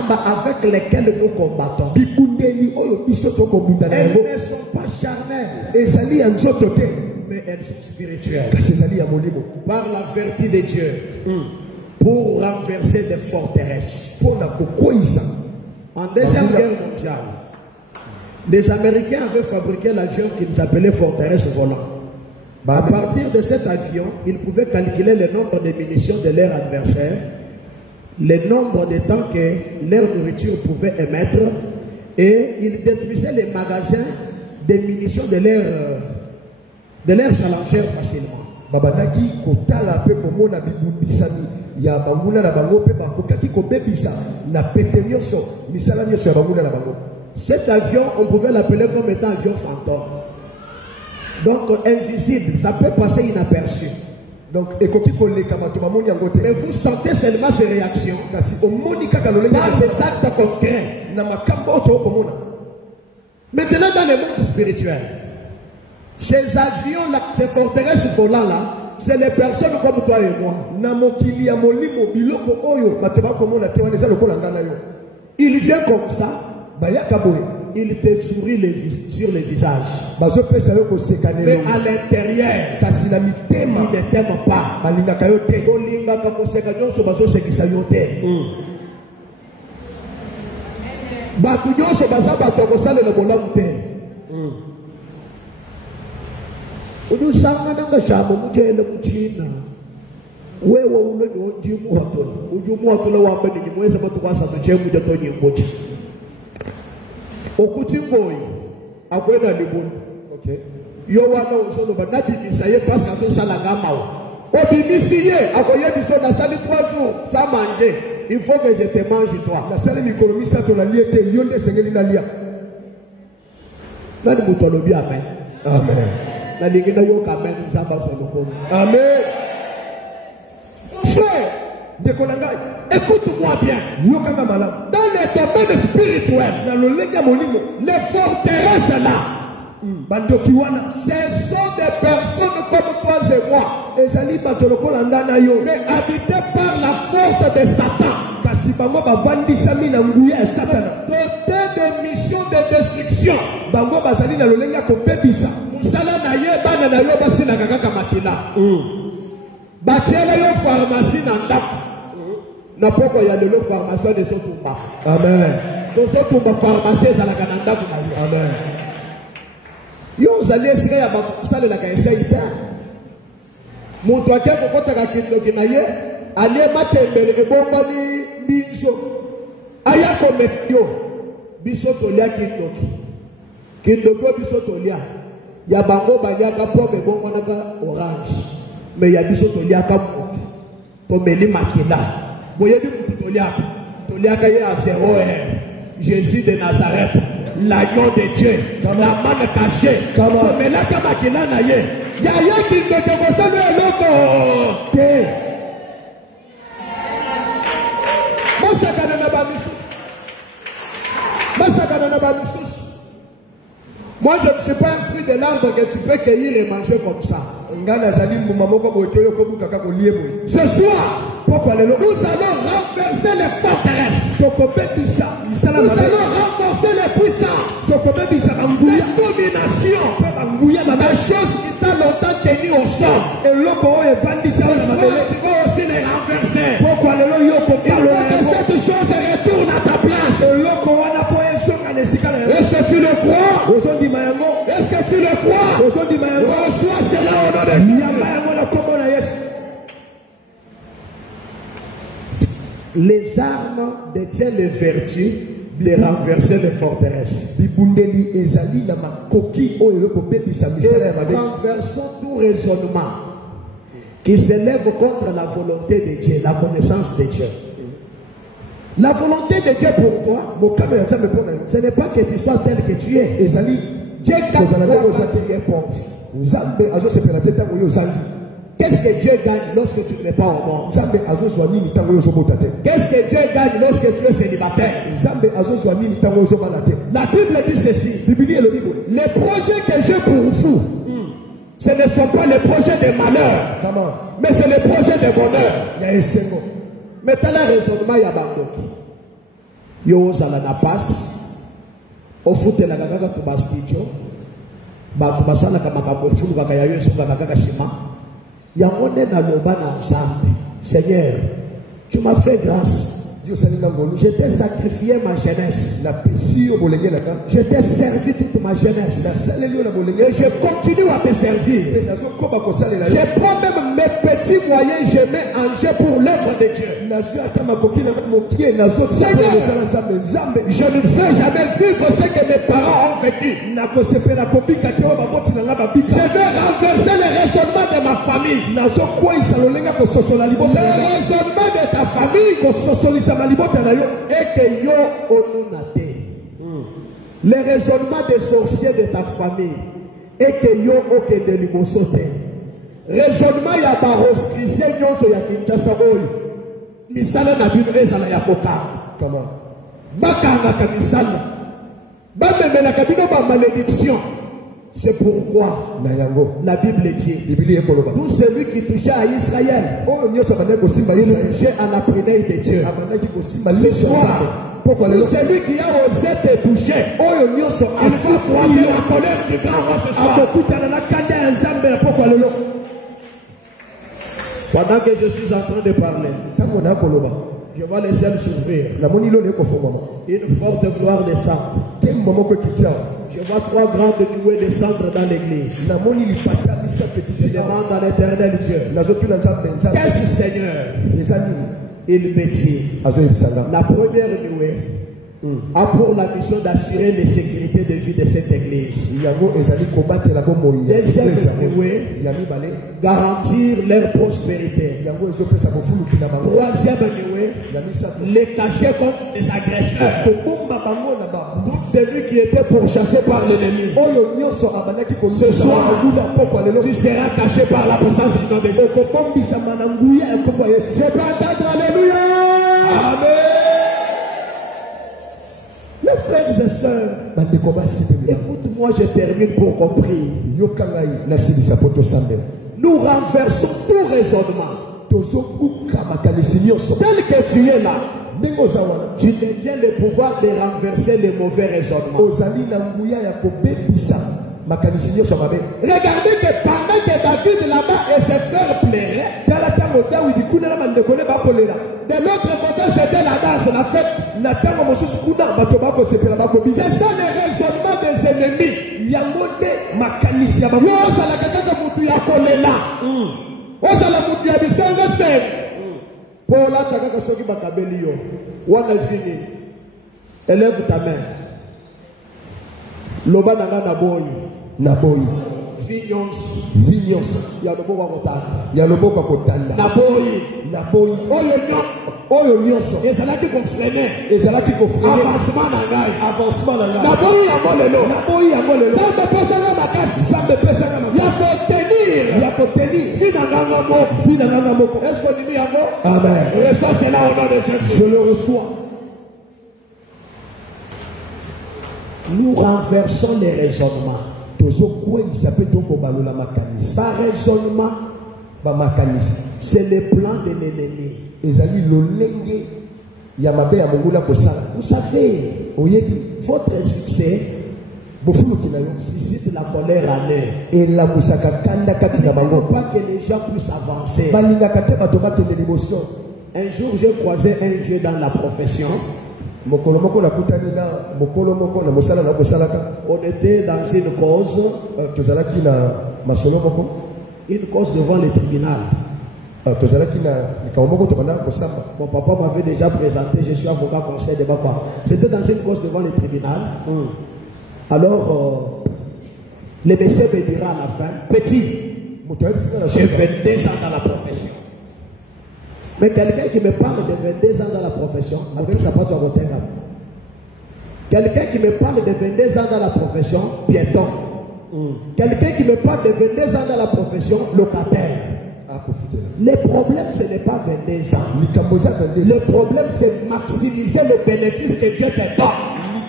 armes avec lesquelles nous combattons, elles ne sont pas charnelles, mais elles sont spirituelles. Par la vertu de Dieu, pour renverser des forteresses. En Deuxième Guerre mondiale, les Américains avaient fabriqué l'avion qu'ils appelaient forteresse volante. À partir de cet avion, ils pouvaient calculer le nombre de munitions de leur adversaire, le nombre de temps que leur nourriture pouvait émettre, et ils détruisaient les magasins de munitions de leur challenger facilement. Cet avion, on pouvait l'appeler comme étant avion fantôme. Donc invisible, ça peut passer inaperçu. Donc, mais vous sentez seulement ces réactions dans des actes concrets. Maintenant, dans le monde spirituel, ces avions-là, ces forteresses volantes-là, c'est les personnes comme toi et moi. Il vient comme ça. Il te sourit sur le visage. Mais à l'intérieur, il ne t'aime pas. Okutingoyi akwenda libulu. Okay. Yo wana osono ba nabi misaye parce que ça la gamao. Obimisiye akoye biso na sali 3 jours sans manger. Il faut que je te mange toi. La sali mikonomi sa to na liete yonde sengeli na lia. Nani mutolobi amen. Amen. Na lingina yo kamen nzamba so lokolo. Amen. Frère, écoute-moi bien. Dans les domaines spirituels, les forteresses là, ce sont des personnes comme toi et moi, mais habitées par la force de Satan, dotées de missions de destruction. Batiela yo pharmacie na ndako. Na poko ya lelo pharmacie de sotumba. Amen. To sotumba pharmacie za la kananda ku. Amen. Yo zali esika ya ba kusale la ka essaye ta. Muntu akeko kota ka kindoki na ye, ale matembele ebomba ni binso. Aya ko metio biso tolia kindoki. Kindoko biso tolia. Ya bango baliaka pobe bongo naka orange. Mais il y a des choses qui sont comme les maquilla. Vous voyez, Jésus de Nazareth, l'agneau de Dieu, la manne cachée. Mais là, il y a rien qui ne te concerne le moi, je ne suis pas un fruit de l'arbre que tu peux cueillir et manger comme ça. Ce soir, nous allons renverser les forteresses. Nous allons renforcer les puissances. Les dominations. Les choses qui t'ont longtemps tenu au sol. Ce soir, tu vas aussi les renverser. Il faut que cette chose retourne à ta place. Est-ce que tu le crois? Est-ce que tu le crois? Reçois cela au nom de Jésus. Les armes détiennent les vertus de renverser les forteresses. Renversons tout raisonnement qui s'élève contre la volonté de Dieu, la connaissance de Dieu. La volonté de Dieu pour toi, ce n'est pas que tu sois tel que tu es. Dieu quand tu es pauvre. Qu'est-ce que Dieu gagne lorsque tu n'es pas au monde? Qu'est-ce que Dieu gagne lorsque tu es célibataire? La Bible dit ceci. Les projets que j'ai pour vous, ce ne sont pas les projets de malheur, mais c'est les projets de bonheur. Mais tu as le raisonnement, il y a Bandoki. Yo zala na passe. Ofute la gaga to bastidio. Ba basala kama kamofulu kaka yayo esuka kaka sima. Yango na loba na nzambe. Seigneur, tu m'as fait grâce. Je t'ai sacrifié ma jeunesse. Je t'ai servi toute ma jeunesse. Et je continue à te servir. Je prends même mes petits moyens, je mets en jeu pour l'œuvre de Dieu. Seigneur, je ne veux jamais vivre ce que mes parents ont vécu. Je veux renverser le raisonnement de ma famille. Le raisonnement de ta famille. Et que yo onunate. Le raisonnement des sorciers de ta famille. Et que yo oke de limosote. Raisonnement ya baros christien nyonso ya Kinshasa boy. Misala na bino ezala ya koka. Comment? Bakanga ka misala. Ba memela ka bino ba malédiction. C'est pourquoi la Bible dit tout celui qui touchait à Israël, il touchait à la prière de Dieu. Ce soir, tout celui qui a osé te toucher, il faut croiser la colère du grand roi ce soir. Pendant que je suis en train de parler, je vois les ciels s'ouvrir. Une forte gloire descend. Je vois 3 grandes nuées descendre dans l'église. Je demande à l'éternel Dieu. Qu'est-ce Seigneur? Il me dit. La première nuée a pour la mission d'assurer la sécurité de vie de cette église. Deuxième nuée, garantir leur prospérité. Troisième nuée, les cacher contre les agresseurs. Tout celui qui était pourchassé par l'ennemi. Ce soir, tu seras caché par la puissance du nom de Dieu. Je peux entendre alléluia. Amen. Mes frères et sœurs, écoute-moi, je termine pour compris. Nous renversons tout raisonnement. Tel que tu es là, tu détiens le pouvoir de renverser les mauvais raisonnements. Regardez que pendant que David là-bas et ses frères pleuraient, de l'autre côté c'était la danse, la fête. C'est ça le raisonnement des ennemis. Élève ta main. Loba nanga naboyi. Vignos. Yalobo kotanda. Naboyi. Oyo nyonso. Ezalaki kofreiner. Avancement na ngai. Naboyi yango lelo. Sambe pesanga makasi. Ya kotenir. Fina nanga moko. Est-ce que nimi yango? Amen. Et ça c'est là au nom de Jésus. Je le reçois. Nous renversons les raisonnements. Par raisonnement, c'est le plan de l'ennemi. Vous savez, votre succès suscite la colère en eux. Il ne faut pas que les gens puissent avancer. Un jour, j'ai croisé un vieux dans la profession. On était dans une cause. Une cause devant le tribunal. Mon papa m'avait déjà présenté, je suis avocat conseil de Bapa. C'était dans une cause devant le tribunal. Alors, le monsieur me dira à la fin, petit, j'ai 22 ans dans la profession. Mais quelqu'un qui me parle de 22 ans dans la profession, avec sa patte à côté. Quelqu'un qui me parle de 22 ans dans la profession, piéton. Quelqu'un qui me parle de 22 ans dans la profession, locataire. Le problème, ce n'est pas 22 ans. Le problème, c'est maximiser le bénéfice que Dieu te donne.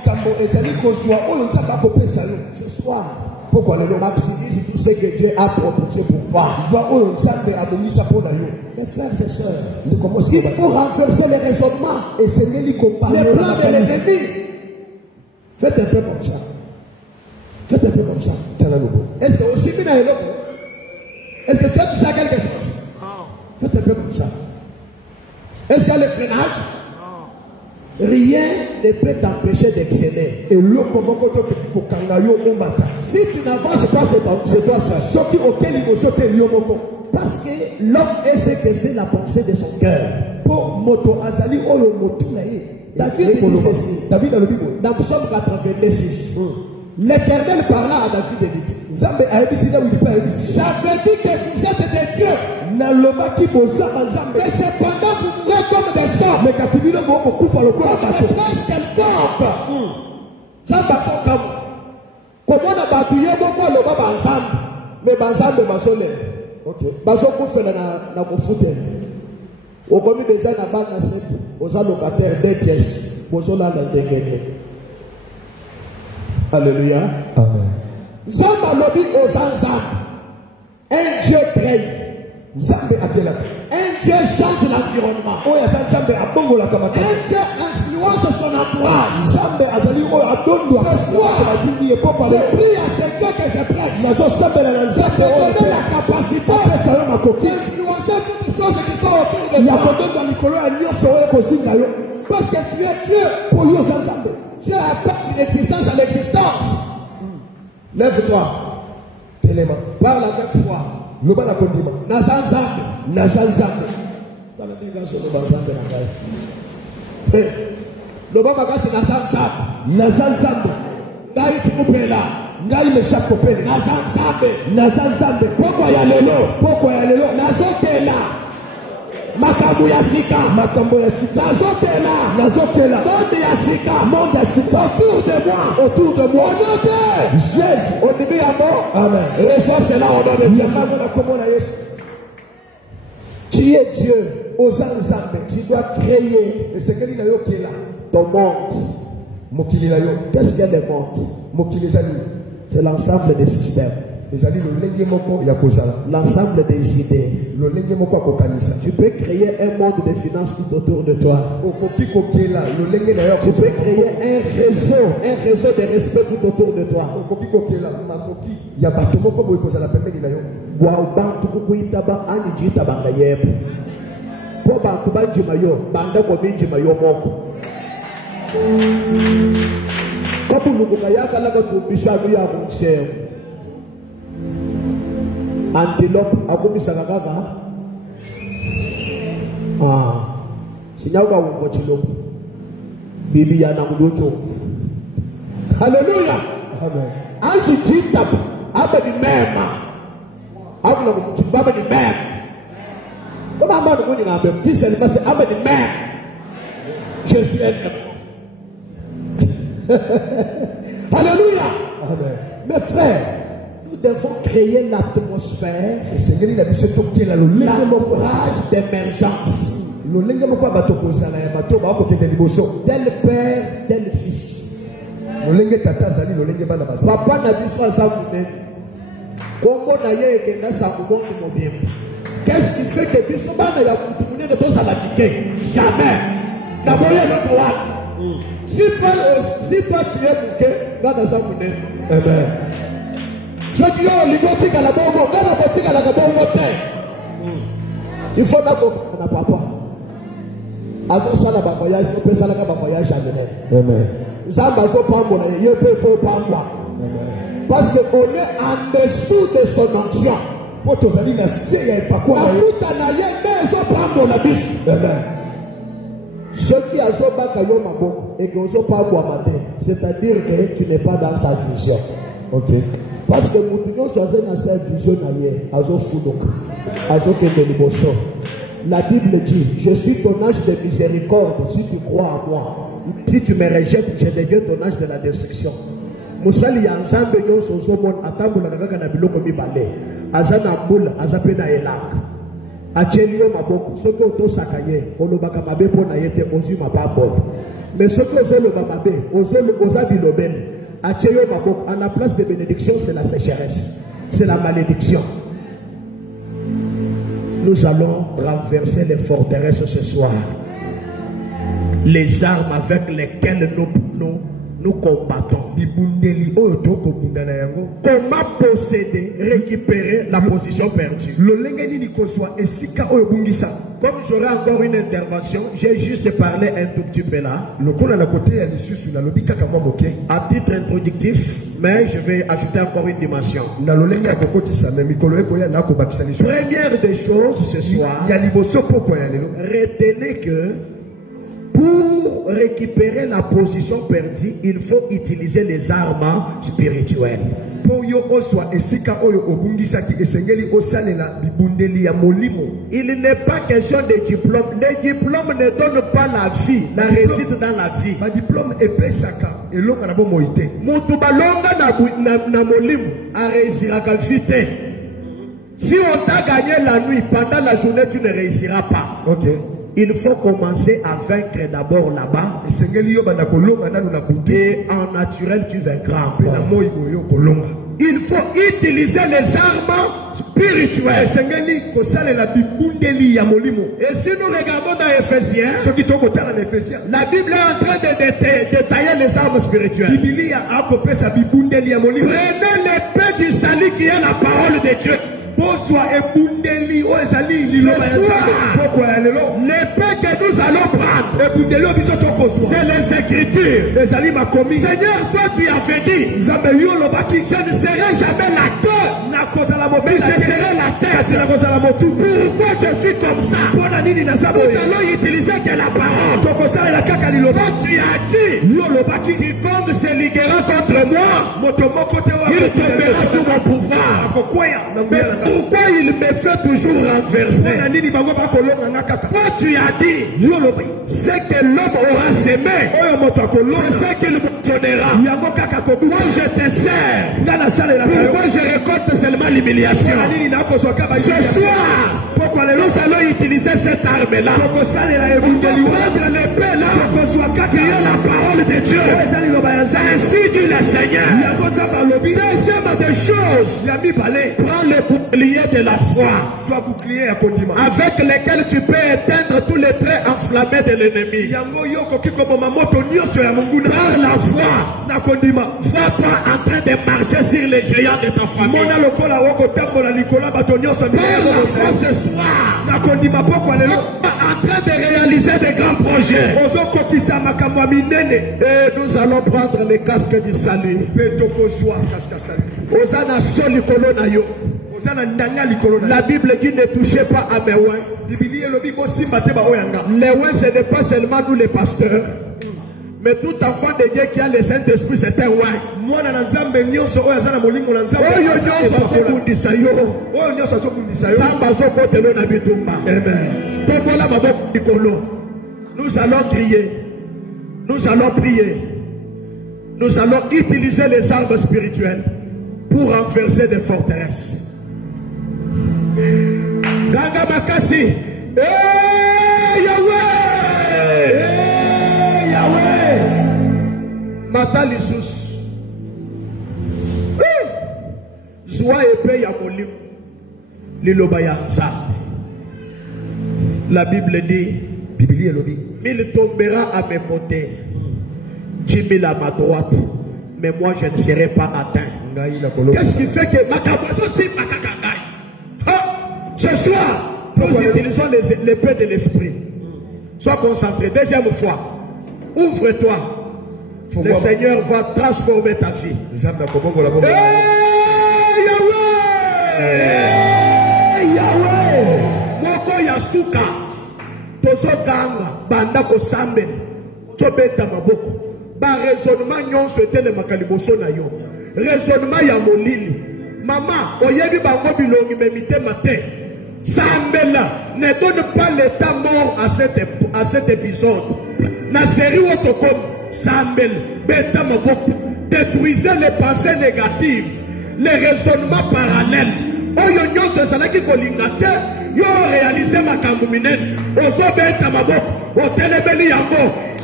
Ce soir, pourquoi le maximise tout ce que Dieu a proposé pour toi. Mes frères et sœurs, il faut renverser les raisonnements et se les comparer. Les plans de l'ennemi. Faites un peu comme ça. Faites un peu comme ça. Est-ce que aussi est-ce que tu as déjà quelque chose? Faites un peu comme ça. Est-ce qu'il y a le freinage? Rien ne peut t'empêcher d'exceller. Et si tu n'avances pas, c'est toi seul. Parce que l'homme est ce que c'est la pensée de son cœur. David dit ceci dans Psaume 86. L'Éternel parla à David et dit: j'avais dit que vous êtes des dieux, mais cependant vous mourrez comme des hommes. Comment on a bâtillé beaucoup le baba ensemble, mais ensemble basole. Basokufela na kufute. Okomi déjà na banque na set, aux allocataires des pièces, bozola la dégène. Alléluia. Amen. Zamba lobby aux ensemble. Un Dieu crée. Zambé appelle. Un Dieu change l'environnement. Un Dieu influence son entourage. Zambé azali o adondo. Ce soir, je prie à ce Dieu que je prête. Je te donne la capacité d'influencer toutes les choses qui sont autour de toi. Parce que tu es Dieu pour nous ensemble. Dieu appelle une existence à l'existence. Lève-toi. Parle avec foi. Nazanzambe. Nazanzambe. Le baba c'est Nazanzambe. Nazanzambe. Ngai tukupela. Ngai meshakopela. Nazanzambe. Nazanzambe. Pourquoi y a lelo? Pourquoi y a lelo? Nazotela. Makambo ya sika. Makambo ya sika. Nazotela. Nazotela. Monde ya sika. Monde ya sika. Autour de moi. Autour de moi. Jésus. Au début à mort. Amen. Ressource là au nom de Dieu. Tu es Dieu. Aux ensembles. Tu dois créer. Et c'est que là ton monde. Qu'est-ce qu'est le monde? C'est l'ensemble des systèmes. L'ensemble des idées. Tu peux créer un monde de finances tout autour de toi. Tu peux créer un réseau de respect tout autour de toi. Antelope akumisa kaka sinyauka ungochilopo bibi yana kudoto. Hallelujah. Amen. Anji jita aba ni mema abula kuchibaba ni mema kama ambapo kuni ngambe mtisa ni basi aba ni mema. Je suis un. Alléluia. Amen. Mes frères, nous devons créer l'atmosphère, l'encourage d'émergence. Tel père, tel fils. Papa n'a dit ça ça vous-même. Comment d'ailleurs que dans sa monde mobile. Qu'est-ce qui fait que Bissoma ne l'a pas de tous à l'appliquer? Jamais. D'abord il y a le droit. Si toi tu es bouqué, dans sa monde. Amen. Je dis, à la bongo, dans la boutique à la bongo, il faut d'abord qu'on a papa. Azo sala ba voyage, on peut sala ba voyage à venir. Amen. Zamba zo pambo na yé peut faut pambo. Parce que on est en dessous de son action. Pour te dire na seya et pas quoi. Tout en ayé mais zo pambo la bis. Amen. Ce qui a zo ba kayo maboko et que zo pambo à matin, c'est-à-dire que tu n'es pas dans sa vision. OK. Parce que nous sommes dans cette vision la Bible dit, je suis ton âge de miséricorde si tu crois en moi. Si tu me rejettes, je deviens ton âge de la destruction. Musali ensemble nous sommes atambula kaka na biloko mibale. Azana mbula, azapena elaka. Achelio maboko, soko to sakaye, olobaka mabe pona yete ozu mababo. Mais ce que vous avez à la place de bénédiction, c'est la sécheresse, c'est la malédiction. Nous allons renverser les forteresses ce soir. Les armes avec lesquelles nous combattons. Comment posséder, récupérer la position perdue? Comme j'aurai encore une intervention, j'ai juste parlé un tout petit peu là. À titre introductif, mais je vais ajouter encore une dimension. Première des choses ce soir, retenez que pour récupérer la position perdue, il faut utiliser les armes spirituelles. Il n'est pas question de diplôme. Les diplômes ne donnent pas la vie, la réussite dans la vie. Si on t'a gagné la nuit, pendant la journée, tu ne réussiras pas. Okay. Il faut commencer à vaincre d'abord là-bas. Et en naturel, tu vaincras. Il faut utiliser les armes spirituelles. Et si nous regardons dans Éphésiens, la Bible est en train de détailler les armes spirituelles. Prenez l'épée du salut qui est la parole de Dieu. Ce soir, l'épée que nous allons prendre, c'est les Écritures. Seigneur, toi tu avais dit, je ne serai jamais la queue, mais je serai la tête. Pourquoi je suis comme ça? Nous allons utiliser que la parole. Toi tu as dit, quiconque se liguera contre moi, il tombera sous mon pouvoir. Pourquoi il me fait toujours renverser? Toi tu as dit, c'est que l'homme aura semé, c'est ce qu'il moissonnera. Moi je te sers, pourquoi je récolte seulement l'humiliation? Ce soir, nous allons utiliser cette arme-là, prendre l'épée là, qui est la parole de Dieu. Ainsi dit le Seigneur. Deuxième des choses, prends le bouclier de la foi, avec lequel tu peux éteindre tous les traits enflammés de l'ennemi. Par la foi, vois-toi en train de marcher sur les géants de ta famille. Par la foi ce soir, en train de réaliser des grands projets. Et nous allons prendre les casques du salut. La Bible dit ne touchez pas à mes oins. Les oins, ce n'est pas seulement nous les pasteurs, mais tout enfant de Dieu qui a le Saint-Esprit, c'est un oin. Nous allons prier. Nous allons prier. Nous allons utiliser les armes spirituelles pour renverser des forteresses. Ganga Makasi. Yahweh. Matalisus. Zwa épée ya molim. Lilobaya sa. La Bible dit, il tombera à mes côtés, 10 000 à ma droite, mais moi je ne serai pas atteint. Qu'est-ce qui fait que ce soir, nous utilisons l'épée de l'esprit. Sois concentré. Deuxième fois, ouvre-toi. Le Seigneur va transformer ta vie. Yahweh! Moko Yasuka. Tozoganga banda ko sambe tobeta maboko ba raisonnement nyonso etele makaliboso na yo raisonnement ya molili mama oyebi bango bilongi memite matin sambela ne donne pas l'état mort à cet épisode na série autocom sambel beta maboko détruisez les pensées négatives les raisonnements parallèles oyo nyonso ezalaki kolinga te yo réaliser makambo minene ozo beta maboko otelebeli yango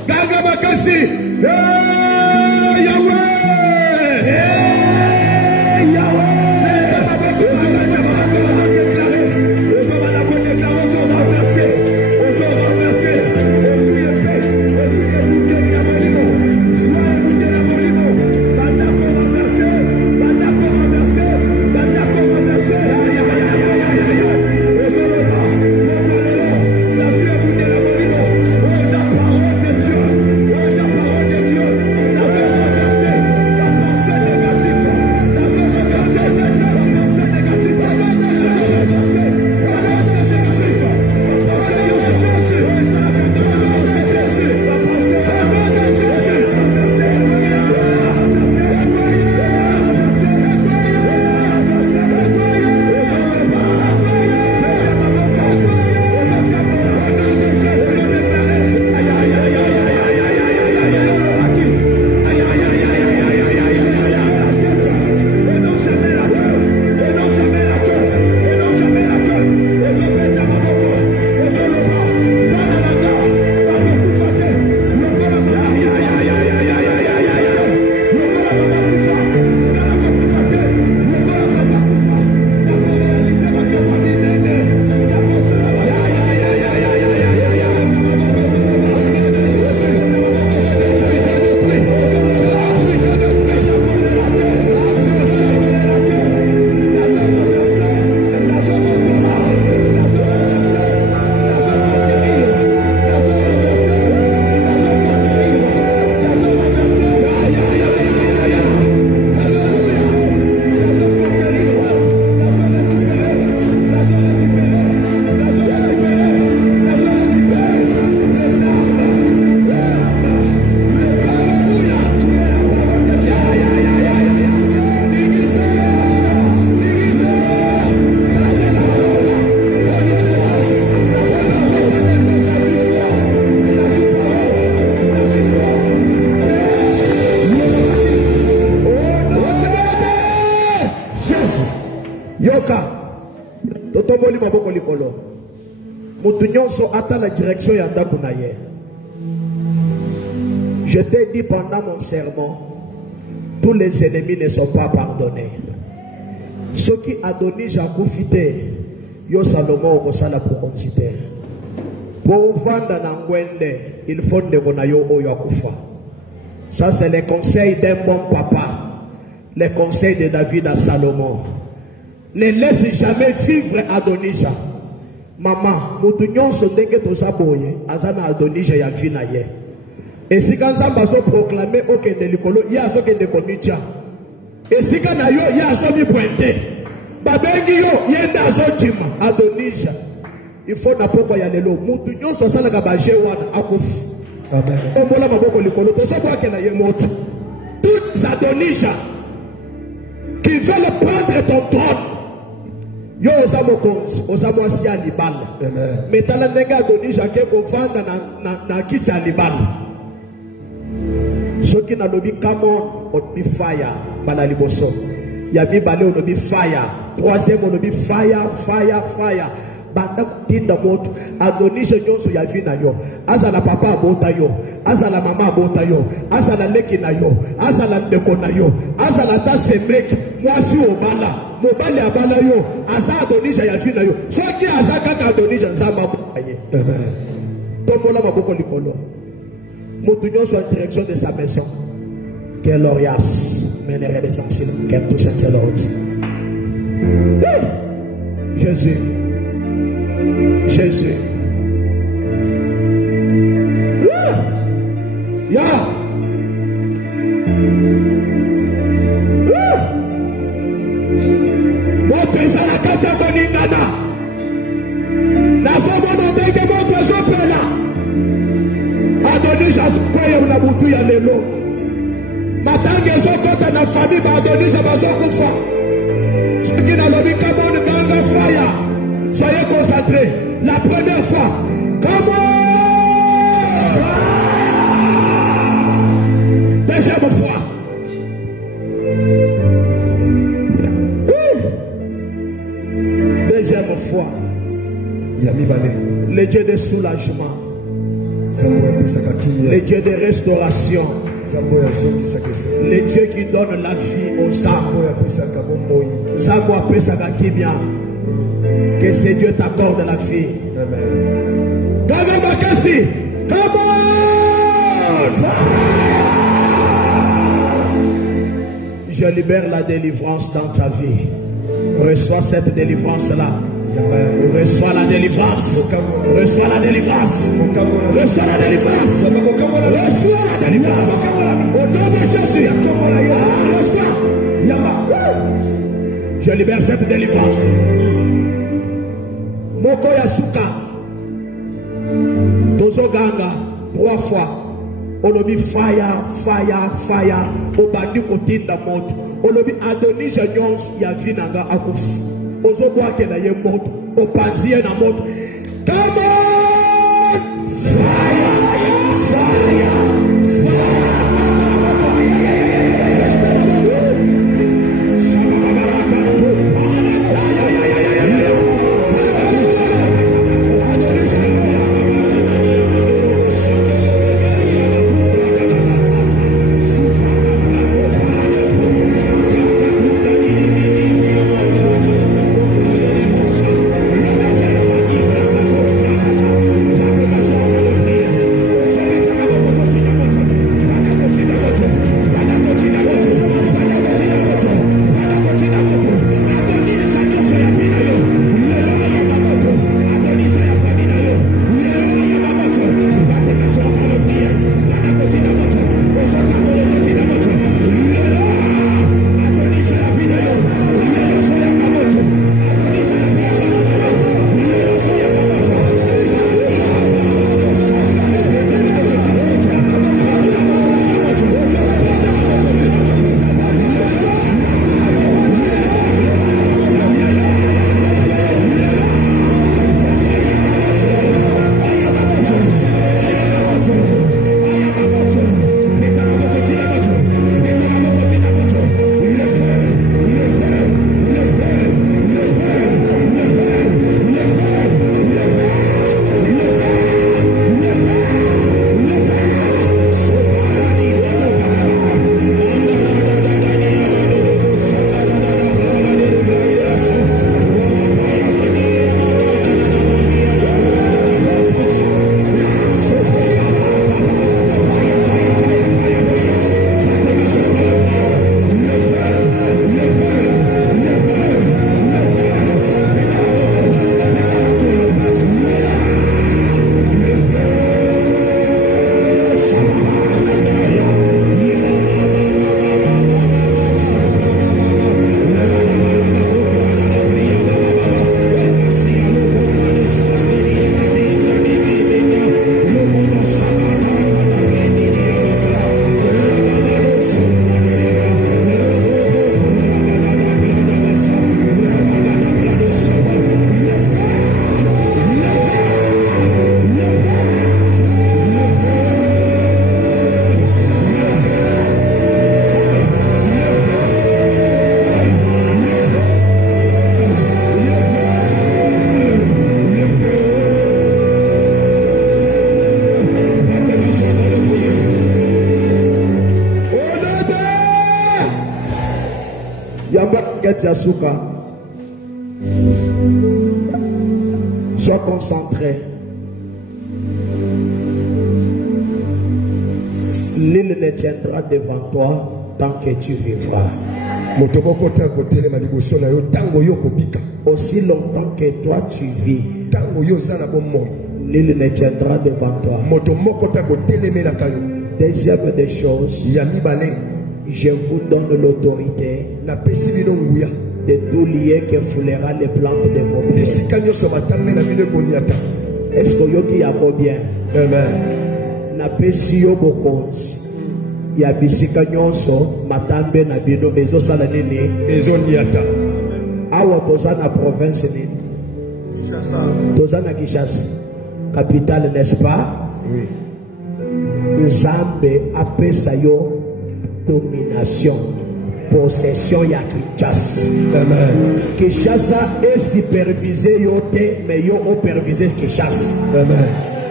Ganga makasi. Yahweh. la direction yanda kunaye. Je t'ai dit pendant mon sermon, tous les ennemis ne sont pas pardonnés. Ceux qui Adonis Jakufite, yo Salomon Okosala pour considérer. Pour vendre n'angwende, il faut de konayo oyakufa. Ça c'est le conseil d'un bon papa, le conseil de David à Salomon. Ne laisse jamais vivre Adonija. Maman, mutunyon sondenge to saboye, azana Adonija ya vina ye. Et si quand ça va se proclamer au Kende Likolo, il y a ce que de komitia. Et si quand na yo, il y a ce qui pointe. Babengi yo, yenda zo chima, Adonija. Il faut n'importe quoi y aller l'eau. Mutunyon so sala kabaje wana akuf. Amen. Omola maboko Likolo, to so kwa kena ye moto. Toutes Adonija qui veulent prendre ton trône. Yo osamo konzi, osamo asi alibal. Mais tala ndenge Adonija ke kovanda na kiti alibal. Ceux qui n'ont pas on be fire, balali bosso. Yami balé on be fire. Troisième on be fire, fire, fire. Banda tinda moto. Adonija nyonso ya vina yo. Asa la papa abota yo. Asa la mama abota yo. Asa la leki na yo. Asa la ndeko na yo. Asa la ta semeki. Mwasi obala. Mobali abala yo. Asa Adonija ya vina yo. Soki asa kaka Adonija nzamba aye. Amen. Tomola maboko likolo. Moutunion soit en direction de sa maison. Que l'Orias mènerait des anciens. Qu'elle tout cette Lord. Jésus. Jésus. Ya. Mon présent la katia koningana. La femme de bébé mon présent là. Adonija kweye na butu ya lelo. Matange zokota na famille ba Adonija bazokufa. Soki na lobi kamon ganga fire. Soyez concentrés. La première fois. Comment? Deuxième fois. Deuxième fois. Le Dieu de soulagement Le Dieu de restauration. Le Dieu qui donne la vie aux âmes. Que ce Dieu t'accorde la vie. Je libère la délivrance dans ta vie. Reçois cette délivrance-là. Reçois la délivrance. Reçois la délivrance. Reçois la délivrance. Reçois la délivrance. Au nom de Jésus. Reçois. Je libère cette délivrance. Moko Yasuka. Tozo Ganga. 3 fois. Olobi fire, fire, fire. Obandi kotinda moto. Olobi Adonis Janyons ya vinanga akufu. Ozo boake na ye moto. Opanzie na moto. Come on! Fire! Fire! Yasuka, sois concentré. L'île ne tiendra devant toi tant que tu vivras. Aussi longtemps que toi tu vis, l'île ne tiendra devant toi. Deuxième des choses, je vous donne l'autorité de tout lier qui foulera les plantes de vos pieds. Est-ce que vous avez bien? Amen. Napesi yo bokonzi ya bisika nyonso matambe na bino bezo sala nini bezo niata awa toza na province nini toza na Kinshasa capitale, n'est-ce pas? Oui. Nzambe apesa yo domination, possession ya Kinshasa. Amen. Kinshasa est supervisé yo te mais yo supervisé Kinshasa. Amen.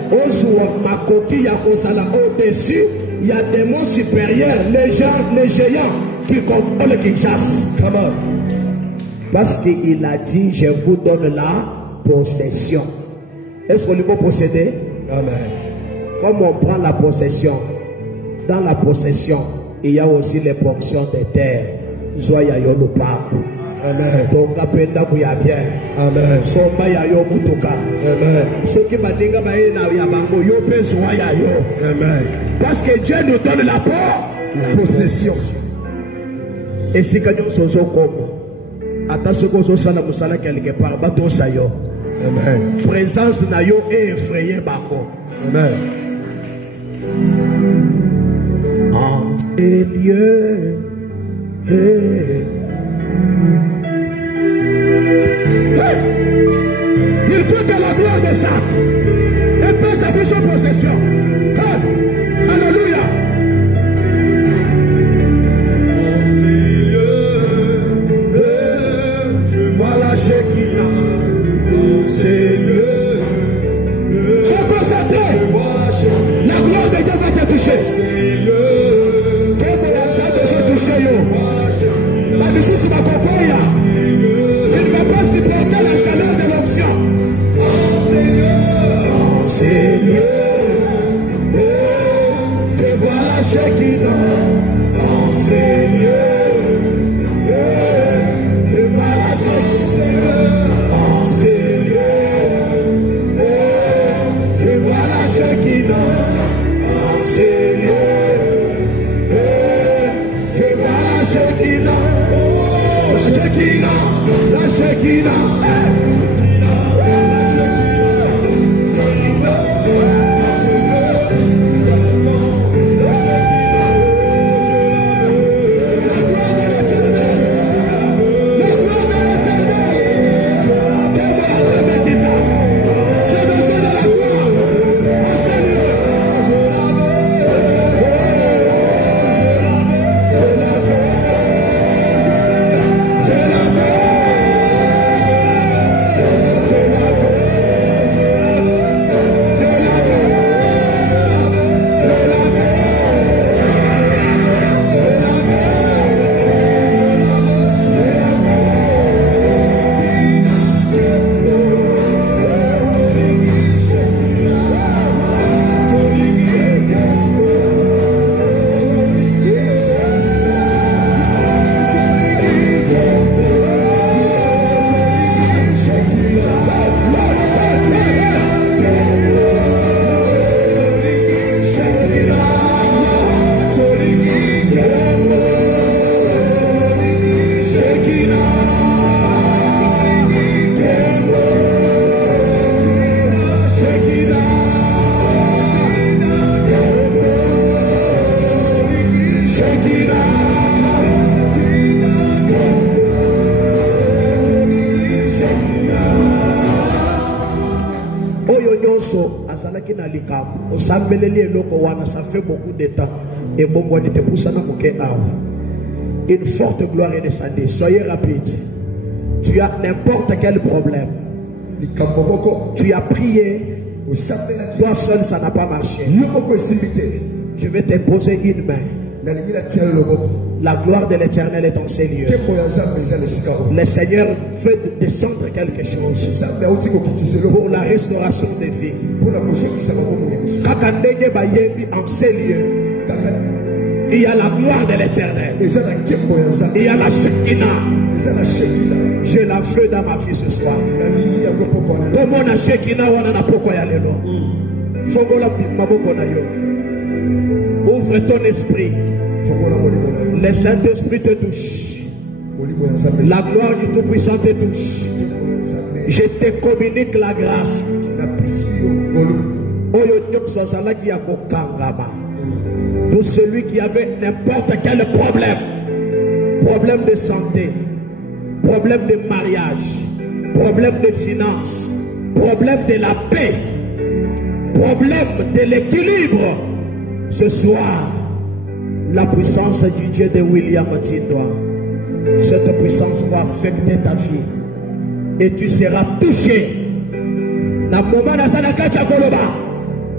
Au-dessus, il y a des monts supérieurs, les géants qui contrôlent Kinshasa. Comment? Parce qu'il a dit, je vous donne la possession. Est-ce qu'on peut posséder? Amen. Comme on prend la possession, dans la possession, il y a aussi les portions des terres. Zoya yolo pa. Amen. Donc apenda kuya bien. Amen. Somba ya yo mutuka. Amen. Ce qui va dinga ba na ya bango yo pe zoya yo. Amen. Parce que Dieu nous donne la possession. Et si kanyo sozo comme attention ko so sala musala quelque part ba to sayo. Amen. Présence na yo est effrayé bango. Amen. En lieu. Hey. Hey. Il faut que la gloire descende et passe à son possession. Hey. Alléluia. Oh Seigneur, je vois la Shekinah. Oh Seigneur, sois concentré. La gloire de Dieu va te toucher. Tu ne vas pas supporter la chaleur de l'onction. Seigneur, je vois la Shekinah. Seigneur, je vois la Shekinah. Seigneur, je vois la Shekinah. Seigneur, je vois la Shekinah. La Shekinah, ça fait beaucoup de temps. Et bon, une forte gloire est descendue. Soyez rapide. Tu as n'importe quel problème. Tu as prié. Toi seul, ça n'a pas marché. Je vais t'imposer une main. La gloire de l'Éternel est en ces lieux. Le Seigneur fait descendre quelque chose pour la restauration des vies. En ces lieux, il y a la gloire de l'Éternel. Il y a la Shekinah. J'ai la feu dans ma vie ce soir. Comment la Shekinah ouvre ton esprit. Le Saint-Esprit te touche. La gloire du Tout-Puissant te touche. Je te communique la grâce. Pour celui qui avait n'importe quel problème, problème de santé, problème de mariage, problème de finances, problème de la paix, problème de l'équilibre, ce soir, la puissance du Dieu de William Tindoa, cette puissance va affecter ta vie et tu seras touché. Na moment na sanakacha koloba,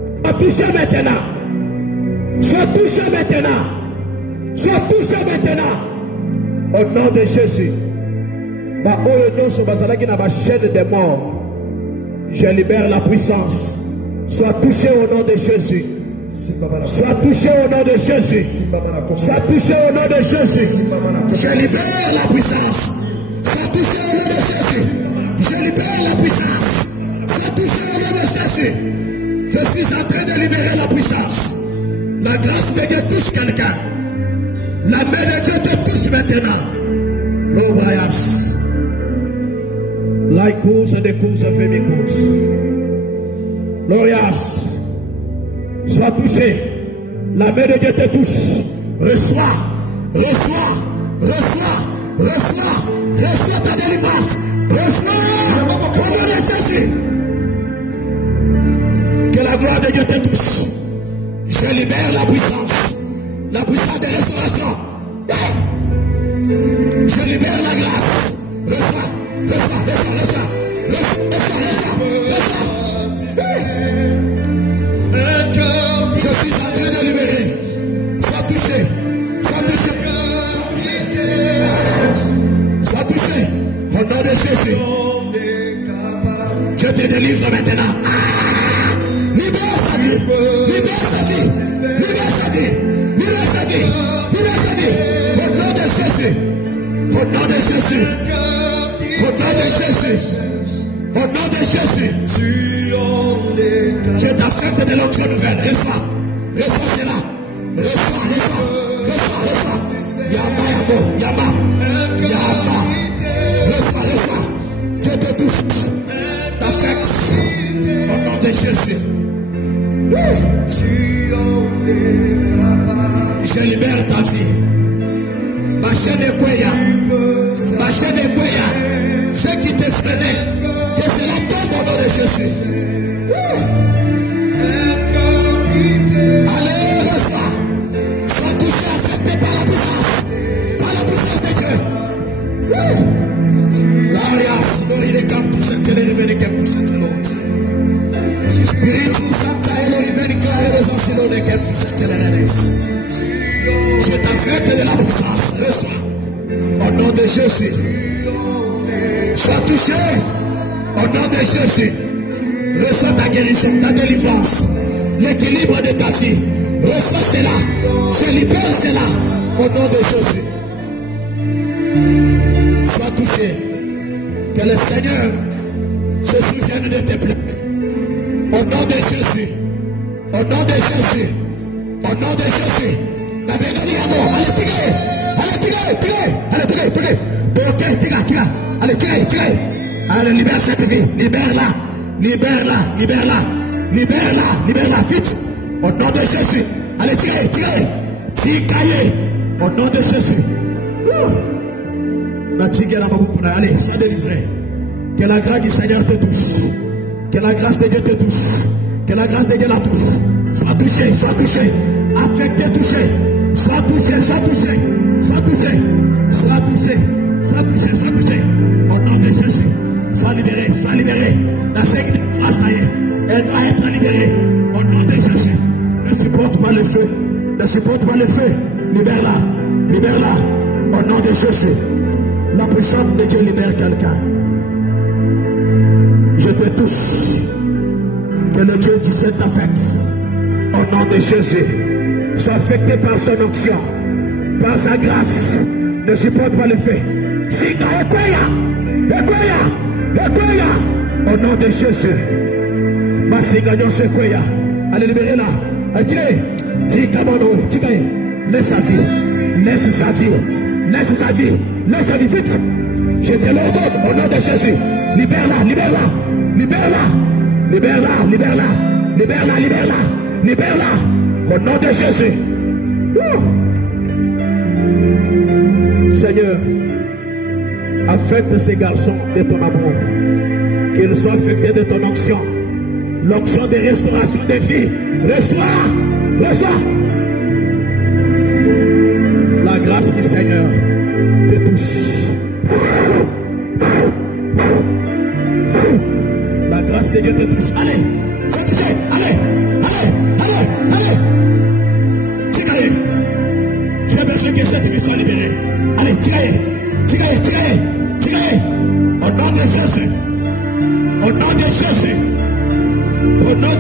Sois touché maintenant. Sois touché maintenant. Sois touché maintenant. Au nom de Jésus. Chaîne des morts. Je libère la puissance. Sois touché au nom de Jésus. Sois touché au nom de Jésus. Sois touché au nom de Jésus. Je libère la puissance. Sois touché au nom de Jésus. Je libère la puissance. Sois touché au nom de Jésus. Je suis en train de libérer la puissance. La grâce de Dieu touche quelqu'un. La main de Dieu te touche maintenant. L'Obrayas. La course et des courses fait mes courses. Glorias. Sois touché. La main de Dieu te touche. Reçois. Reçois. Reçois. Reçois. Reçois ta délivrance. Reçois. Au nom de Jésus. Que la gloire de Dieu te touche. Je libère la puissance. La puissance de restauration. Je libère la grâce. Reçois. Reçois. Reçois. Reçois. Je suis en train de libérer. Sois touché. Sois touché. Sois touché. Au nom de Jésus. Je te délivre maintenant. Libère sa vie. Libère sa vie. Libère sa vie. Libère sa vie. Libère sa vie. Au nom de Jésus. Au nom de Jésus. Au nom de Jésus. Au nom de Jésus. Je t'affecte de l'autre nouvelle. Reçois. Reçois cela. Reçois. Reçois. Reçois. Reçois. Yama. Yama. Yama. Reçois. Reçois. Je te touche. T'affecte. Au nom de Jésus. Je libère ta vie. Ma chaîne est Kouya. Ma chaîne est Kouya. Ceux qui te freinaient, que cela tombe au nom de Jésus. Allez, reçois. Sois touché, affecté par la puissance. Par la puissance de Dieu. L'arias, l'ori de campus, et le réveil de campus, et l'autre. Spiritus Santa, et le réveil de clare, et les de campus, et le réveil. Je t'affecte de la puissance. Reçois. Au nom de Jésus. Sois touché. Au nom de Jésus. Reçois ta guérison, ta délivrance. L'équilibre de ta vie. Reçois cela. Je libère cela. Au nom de Jésus. Sois touché. Que le Seigneur se souvienne de tes plaies. Au nom de Jésus. Au nom de Jésus. Au nom de Jésus. Allez, tirez. Allez, tirez. Allez, tirez. Tire. Allez, tirez. Allez, libère cette vie. Libère-la. Vite. Au nom de Jésus. Allez, tirez. Tire. Au nom de Jésus. Allez, sois délivré. Que la grâce du Seigneur te touche. Que la grâce de Dieu te touche. Que la grâce de Dieu la touche. Sois touché. Affecté, touché. Sois touché. Au nom de Jésus. Sois libéré. La sécurité elle doit être libérée. Au nom de Jésus. Ne supporte pas le feu. Libère-la. Au nom de Jésus. La puissance de Dieu libère quelqu'un. Je te touche. Que le Dieu du ciel t'affecte. Au nom de Jésus. Sois affecté par son onction. Par sa grâce. Ne supporte pas le feu. Au nom de Jésus. Allez, libérez-la. Allez, laisse sa vie vite. Je te l'ordonne au nom de Jésus. Libère-la. Au nom de Jésus. Seigneur, affecte ces garçons de ton amour. Qu'ils soient affectés de ton onction. L'onction de restauration des vies. Reçois. La grâce du Seigneur te touche. La grâce de Dieu te touche. Allez, sois touché. Allez.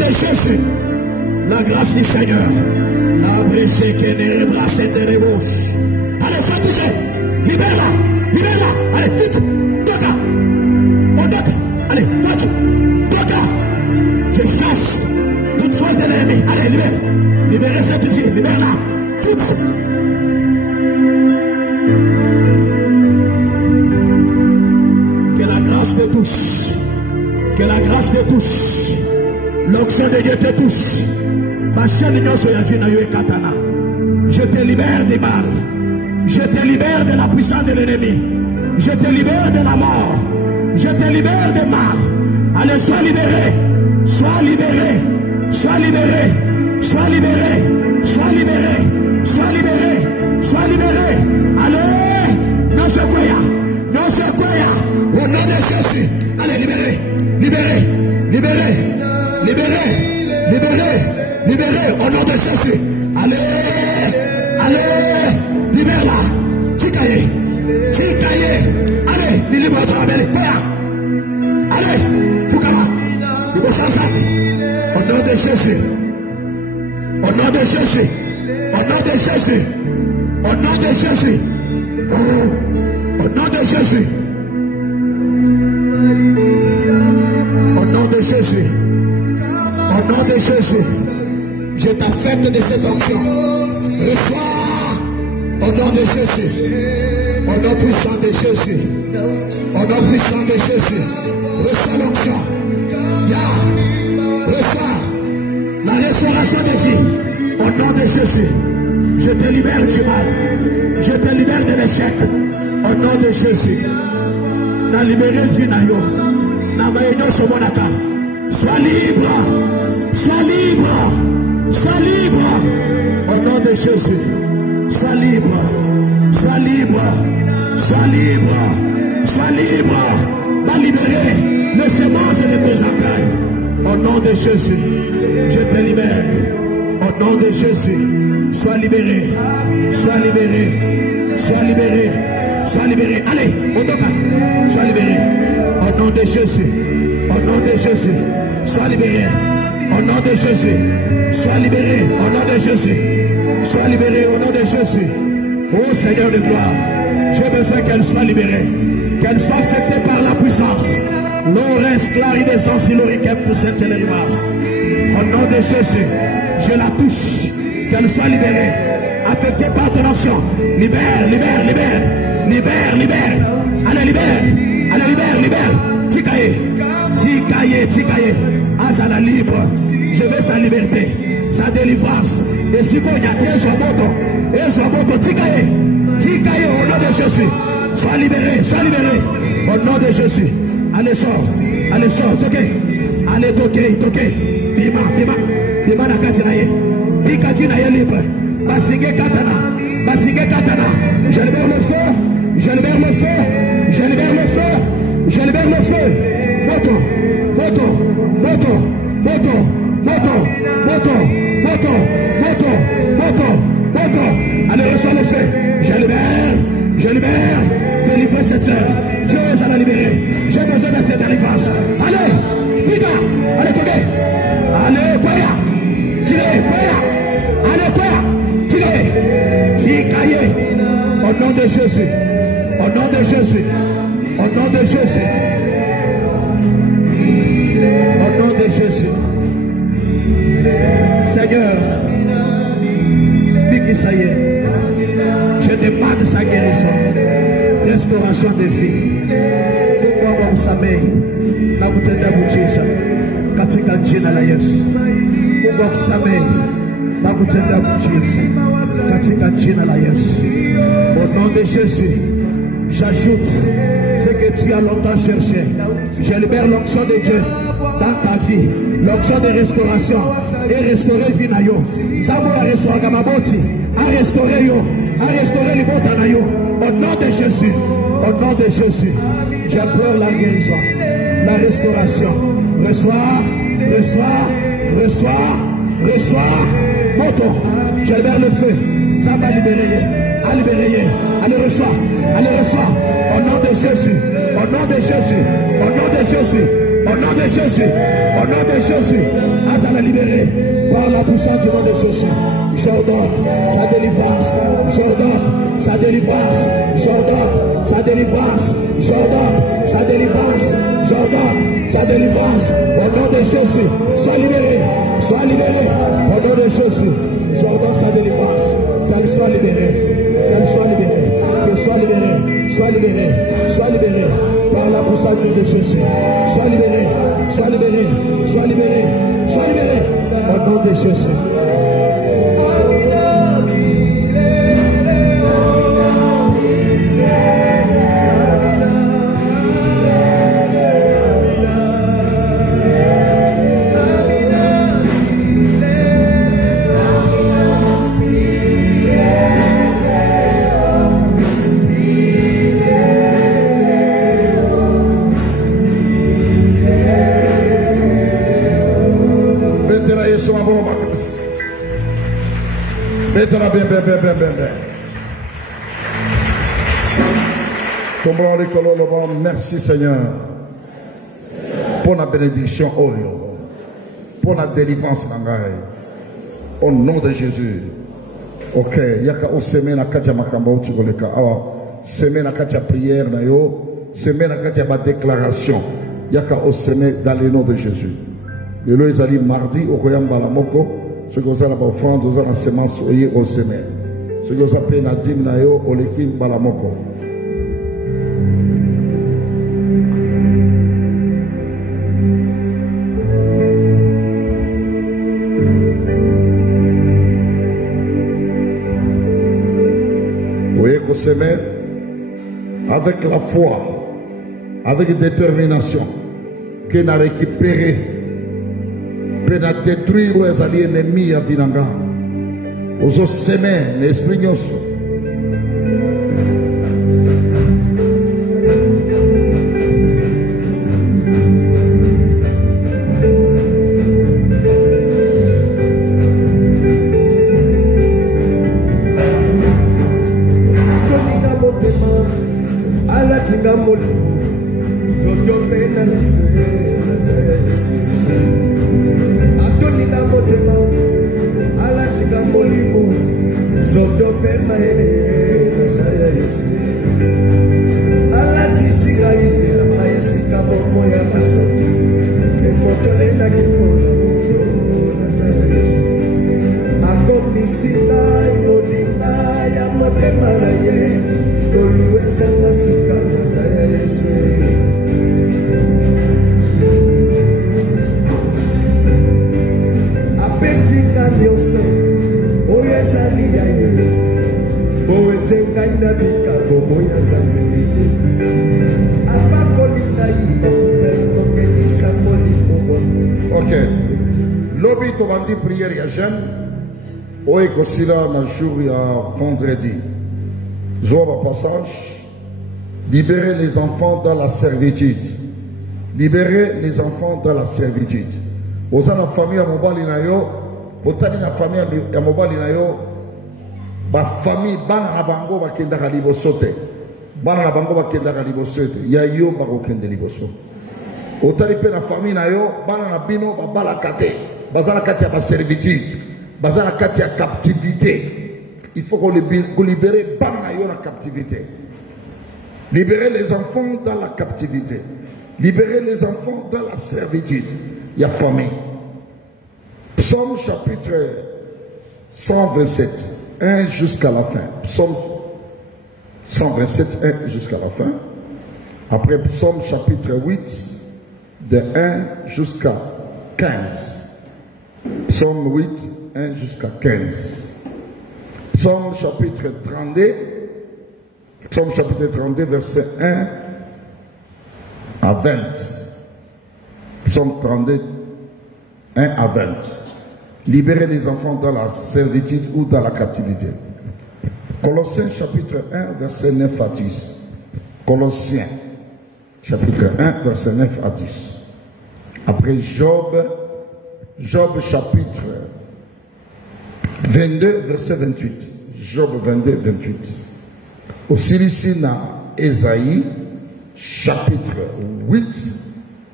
de Jésus. La grâce du Seigneur. La brisée qui est brassée de débauche. Allez, ça touche. Libère-la. Libère-la. Allez, vite. Toka. On toka. Allez, touch. Toka. Je chasse toute force de l'ennemi. Allez, libère. Libérez cette fille. Libère-la. Vite. Que la grâce te touche. Que la grâce te touche. L'onction de Dieu te touche. Je te libère des balles. Je te libère de la puissance de l'ennemi. Je te libère de la mort. Je te libère de mal. Allez, sois libéré. Sois libéré. Sois libéré. Sois libéré. Sois libéré. Sois libéré. Sois libéré. Allez. Non, c'est quoi? Non, c'est quoi? Au nom de Jésus. Allez, libéré. Libéré. Libéré. Libéré. Libéré. Libéré. Au nom de Jésus. Allez. Allez. Libère-la. Tikaye. Tikaye. Allez. Libère ta belle. Allez. Tukama. Au nom de Jésus. Au nom de Jésus. Au nom de Jésus. Au nom de Jésus. Au nom de Jésus. Au nom de Jésus. Au nom de Jésus. Je t'affecte de cette onction. Reçois. Au nom de Jésus. Au nom puissant de Jésus. Au nom puissant de Jésus. Reçois l'onction. Reçois la restauration de vie. Au nom de Jésus. Je te libère du mal. Je te libère de l'échec. Au nom de Jésus. Na libéré Zinayo. Na maïno somonaka. Sois libre. Sois libre. Sois libre. Au nom de Jésus. Sois libre. Sois libre. Sois libre. Sois libre. Va libérer les semences de tes entrailles. Au nom de Jésus. Je te libère. Au nom de Jésus. Sois libéré. Sois libéré. Sois libéré. Sois libéré. Allez, au nom. Sois libéré. Au nom de Jésus. Au nom de Jésus. Sois libéré. Au nom de Jésus. Sois libéré. Au nom de Jésus. Sois libéré au nom de Jésus. Oh Seigneur de gloire. J'ai besoin qu'elle soit libérée. Qu'elle soit affectée par la puissance. L'ores claridescence iloriquem pour cette télégraphe. Au nom de Jésus. Je la touche. Qu'elle soit libérée. Affectée par ton action. Libère, libère, libère. Libère, libère. Allez, libère. Allez, libère, libère. Tikaye. Tikaye, tikaye. Azala libre. Je veux sa liberté. Sa délivrance. Et si vous y a des moto. Et son moto. Tikaye. Tikaye au nom de Jésus. Sois libéré. Sois libéré. Au nom de Jésus. Allez, sors. Allez, sors. Toquez. Allez, toquez. Toquez. Bima, bima. Bima na katinaye. Bikatina libre. Basige katana. Basige katana. Je libère le feu. Je libère le feu. Je libère le feu. Je libère le feu. Moto. Moto. Moto. Moto. Moto. Moto. Moto. Moto. Moto. Moto. Allez, reçois le feu. Je libère. Je libère. Délivrez cette sœur. Dieu va la libérer. J'ai besoin de cette délivrance. Allez. Pika. Allez, toquez. Allez, Paya. Tirez. Paya. Allez, Paya. Tirez. Tikaye. Au nom de Jésus. Au nom de Jésus. Au nom de Jésus. Au nom de Jésus. Seigneur, Biki ça y est. Je demande sa guérison. Restauration de vie. Mungu akusamehe na kutenda muujiza katika jina la Yesu. Mungu akusamehe na kutenda muujiza katika jina la Yesu. Au nom de Jésus, j'ajoute ce que tu as longtemps cherché. Je libère l'onction de Dieu dans ta vie, l'onction de restauration et restaurer Vinayo. Samoura restaurer Gamaboti, à restaurer yo, à restaurer les Botanayo. Au nom de Jésus, au nom de Jésus, j'implore la guérison, la restauration. Reçois, reçois, reçois, reçois. Moto, je libère le feu. Ça va libérer, à libérer. Allez, reçois, allez, reçois. Au nom de Jésus, au nom de Jésus, au nom de Jésus, Au nom de Jésus. Au nom de Jésus. Azala libéré. Par la puissance du nom de Jésus. J'ordonne sa délivrance. J'ordonne sa délivrance. J'ordonne sa délivrance. J'ordonne sa délivrance. J'ordonne sa délivrance. Au nom de Jésus. Sois libéré. Sois libéré. Au nom de Jésus. J'ordonne sa délivrance. Qu'elle soit libérée. Qu'elle soit libérée. Qu'elle soit libérée. Sois libéré. Sois libéré. Par la puissance de Jésus. Sois libéré. Sois libéré. Sois libéré. Sois libéré. Au nom de Jésus. Merci Seigneur pour la bénédiction, pour la délivrance. Au nom de Jésus. Ok, yaka o semaine à katia makamba ou tukoleka. Awa semaine à katia prière na yo, semaine à katia ma déclaration. Yaka o semaine dans le nom de Jésus. Le lo ezali mardi au koyamba la moko. Ce que vous avez offrande, vous avez la semence au semaine. Ce que vous avez na dim na yo au lekin balamoko. Semaine, avec la foi, avec détermination, qu'on a récupéré, qu'on a détruit les alliés ennemis à Binanga. Aux semaines, l'esprit nous. Aussi là, un jour, il y a vendredi. Zoa passage. Libérer les enfants dans la servitude. Libérer les enfants dans la servitude. Vous avez la famille à Mobali Nayo. Vous avez la famille à Mobali Nayo. La famille, Bana Bango va kenda kalibo sote. Bana Bango va kenda kalibo sote. Yayo bako kende liboso. Vous avez la famille Nayo. Bana Bino va balakate. Bazala kate à la servitude. Bazala katia captivité. Il faut qu'on libère la captivité. Libérer les enfants dans la captivité. Libérer les enfants dans la servitude. Il y a famille. Psaume chapitre 127, 1 jusqu'à la fin. Psaume 127, 1 jusqu'à la fin. Après Psaume chapitre 8, de 1 jusqu'à 15. Psaume 8, 1 jusqu'à 15. Psaume chapitre 32. Psaume chapitre 32, verset 1 à 20. Psaume 32, 1 à 20. Libérer les enfants dans la servitude ou dans la captivité. Colossiens chapitre 1, verset 9 à 10. Colossiens chapitre 1, verset 9 à 10. Après Job chapitre 22, verset 28. Job 22, 28. Aussi ici, dans Ésaïe, chapitre 8,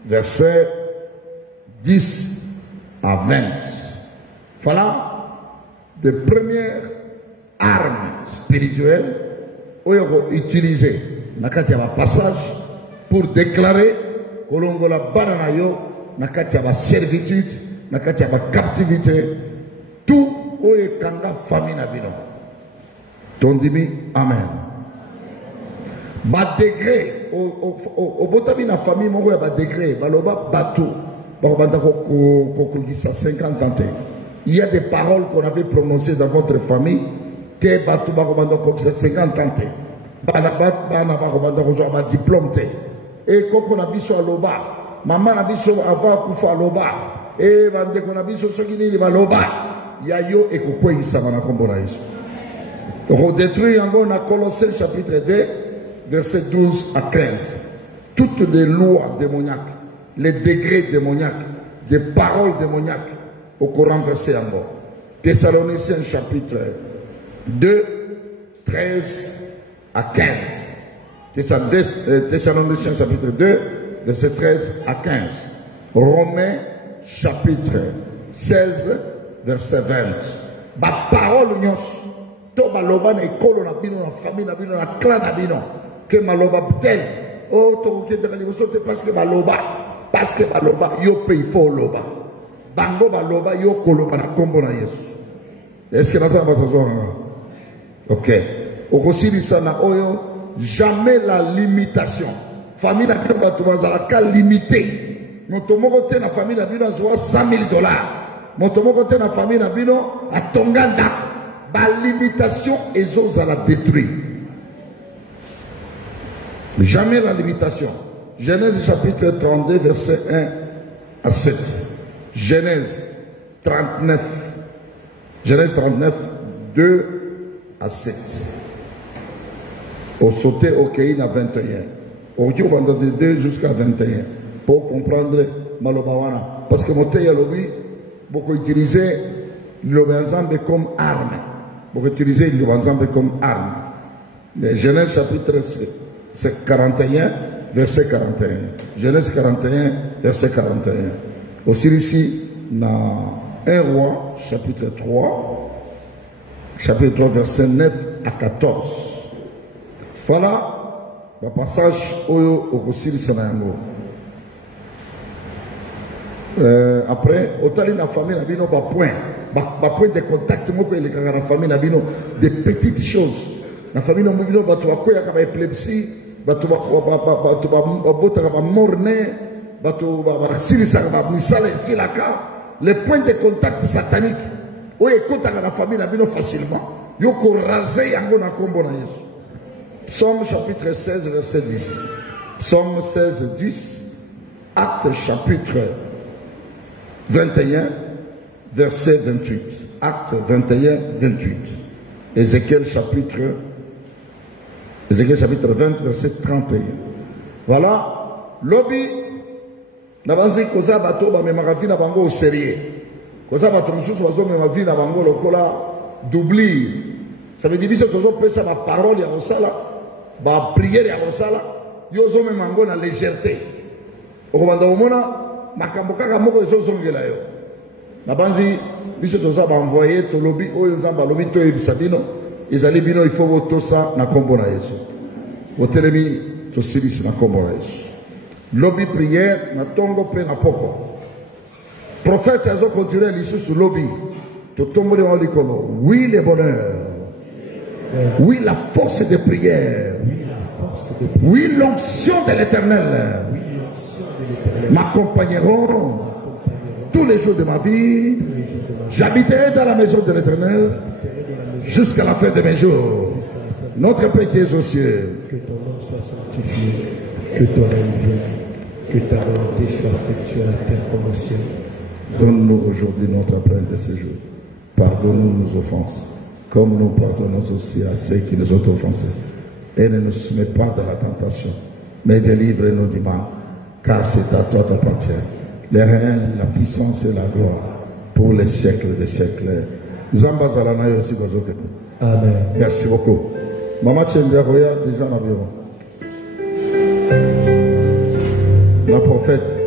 versets 10 à 20. Voilà des premières armes spirituelles utilisées dans le passage pour déclarer que l'on a la servitude, la captivité, tout est kanga famille na bino. Tondimi amen. Ba degré au botami na famille moko ya ba degré baloba bato bakobanda ko 50 ans. Il y a des paroles qu'on avait prononcées dans votre famille que bato bakobanda ko 50 ans. Bana bakobanda ko zo ba diplôme te. Et koko na biso aloba maman na biso ava kufa aloba et bande ko na biso soki ni baloba ya yo e ko isa na kombo na Yesu. On détruit encore dans Colossiens chapitre 2 versets 12 à 15 toutes les lois démoniaques, les degrés démoniaques, des paroles démoniaques au Coran versé encore. Thessaloniciens chapitre 2 13 à 15. Thessaloniciens chapitre 2 verset 13 à 15. Romains chapitre 16 verset 20. Ma parole to maloba na ekolo na bino na famille na bino na clan na bino que maloba tel oh to ke de liboso te parce que maloba yo pe il faut loba bango maloba yo koloba na kombo na Yesu. Est-ce que ça va toujours? OK. Au kosili sana oyo jamais la limitation. Famille na bino bato bazala ka limité. Moto moko te na famille na bino azwa $100,000. Moto moko te na famille na bino atonganda. La limitation et eux à la détruire. Jamais la limitation. Genèse chapitre 32 verset 1 à 7. Genèse 39. Genèse 39 2 à 7. Au sauté au Kéin à 21. Au Dieu de 2 jusqu'à 21. Pour comprendre Malobawana. Parce que Moté Yalobi, beaucoup utiliser l'obéissance comme arme. Pour utiliser l'ensemble comme arme. Genèse chapitre 41, verset 41. Genèse 41, verset 41. Aussi ici, dans 1 roi, chapitre 3, verset 9 à 14. Voilà le passage au Kosiri Senayango. Après, autant la famille n'a pas point. Point de contact avec la famille nabino des petites choses. La famille nabino batu akoya kama épilepsie, batu bota kama morne, batu silisa kama misale silaka. Les points de contact sataniques. Oye kota la famille nabino facilement. Yoko rasé yango na kombo na Yesu. Psaume chapitre 16 verset 10. Psaume 16 10. Acte chapitre 21. Verset 28. Acte 21, 28. Ézéchiel chapitre 20, verset 31. Voilà. Lobby. N'avanzi koza bato ba memaravi na bango au sérieux. Koza bato mususu wazo memavi na bango lokola d'oubli. Ça veut dire que tozo pesa ba parole ya osala, ba prière ya osala, yo zo memango na légèreté. Okobanda omona makambo kaka moko ezozongela yo. Nabanzi biso toza ba envoyer to lobby oyo nzamba lobby to ebisabino ezali bino il faut voter ça na kombo na Yesu. Votelemi to silisi na kombo na Yesu. Lobby prière na tongo pe na poko. Prophète azo continuer lisusu lobby to tombo de likolo. Oui le bonheur. Oui la force de prière. Oui l'onction de l'Éternel. M'accompagneront tous les jours de ma vie. J'habiterai dans la maison de l'Éternel jusqu'à la fin de mes jours. Notre Père qui est aux cieux, que ton nom soit sanctifié, que ton règne vienne, que ta volonté soit faite sur la terre comme au ciel. Donne-nous aujourd'hui notre pain de ce jour. Pardonne-nous nos offenses, comme nous pardonnons aussi à ceux qui nous ont offensés. Et ne nous soumets pas dans la tentation, mais délivre-nous du mal, car c'est à toi t'appartient le règne, la puissance et la gloire pour les siècles des siècles. Amen. Merci beaucoup. Maman Tchendia, déjà dans le bureau. La prophète.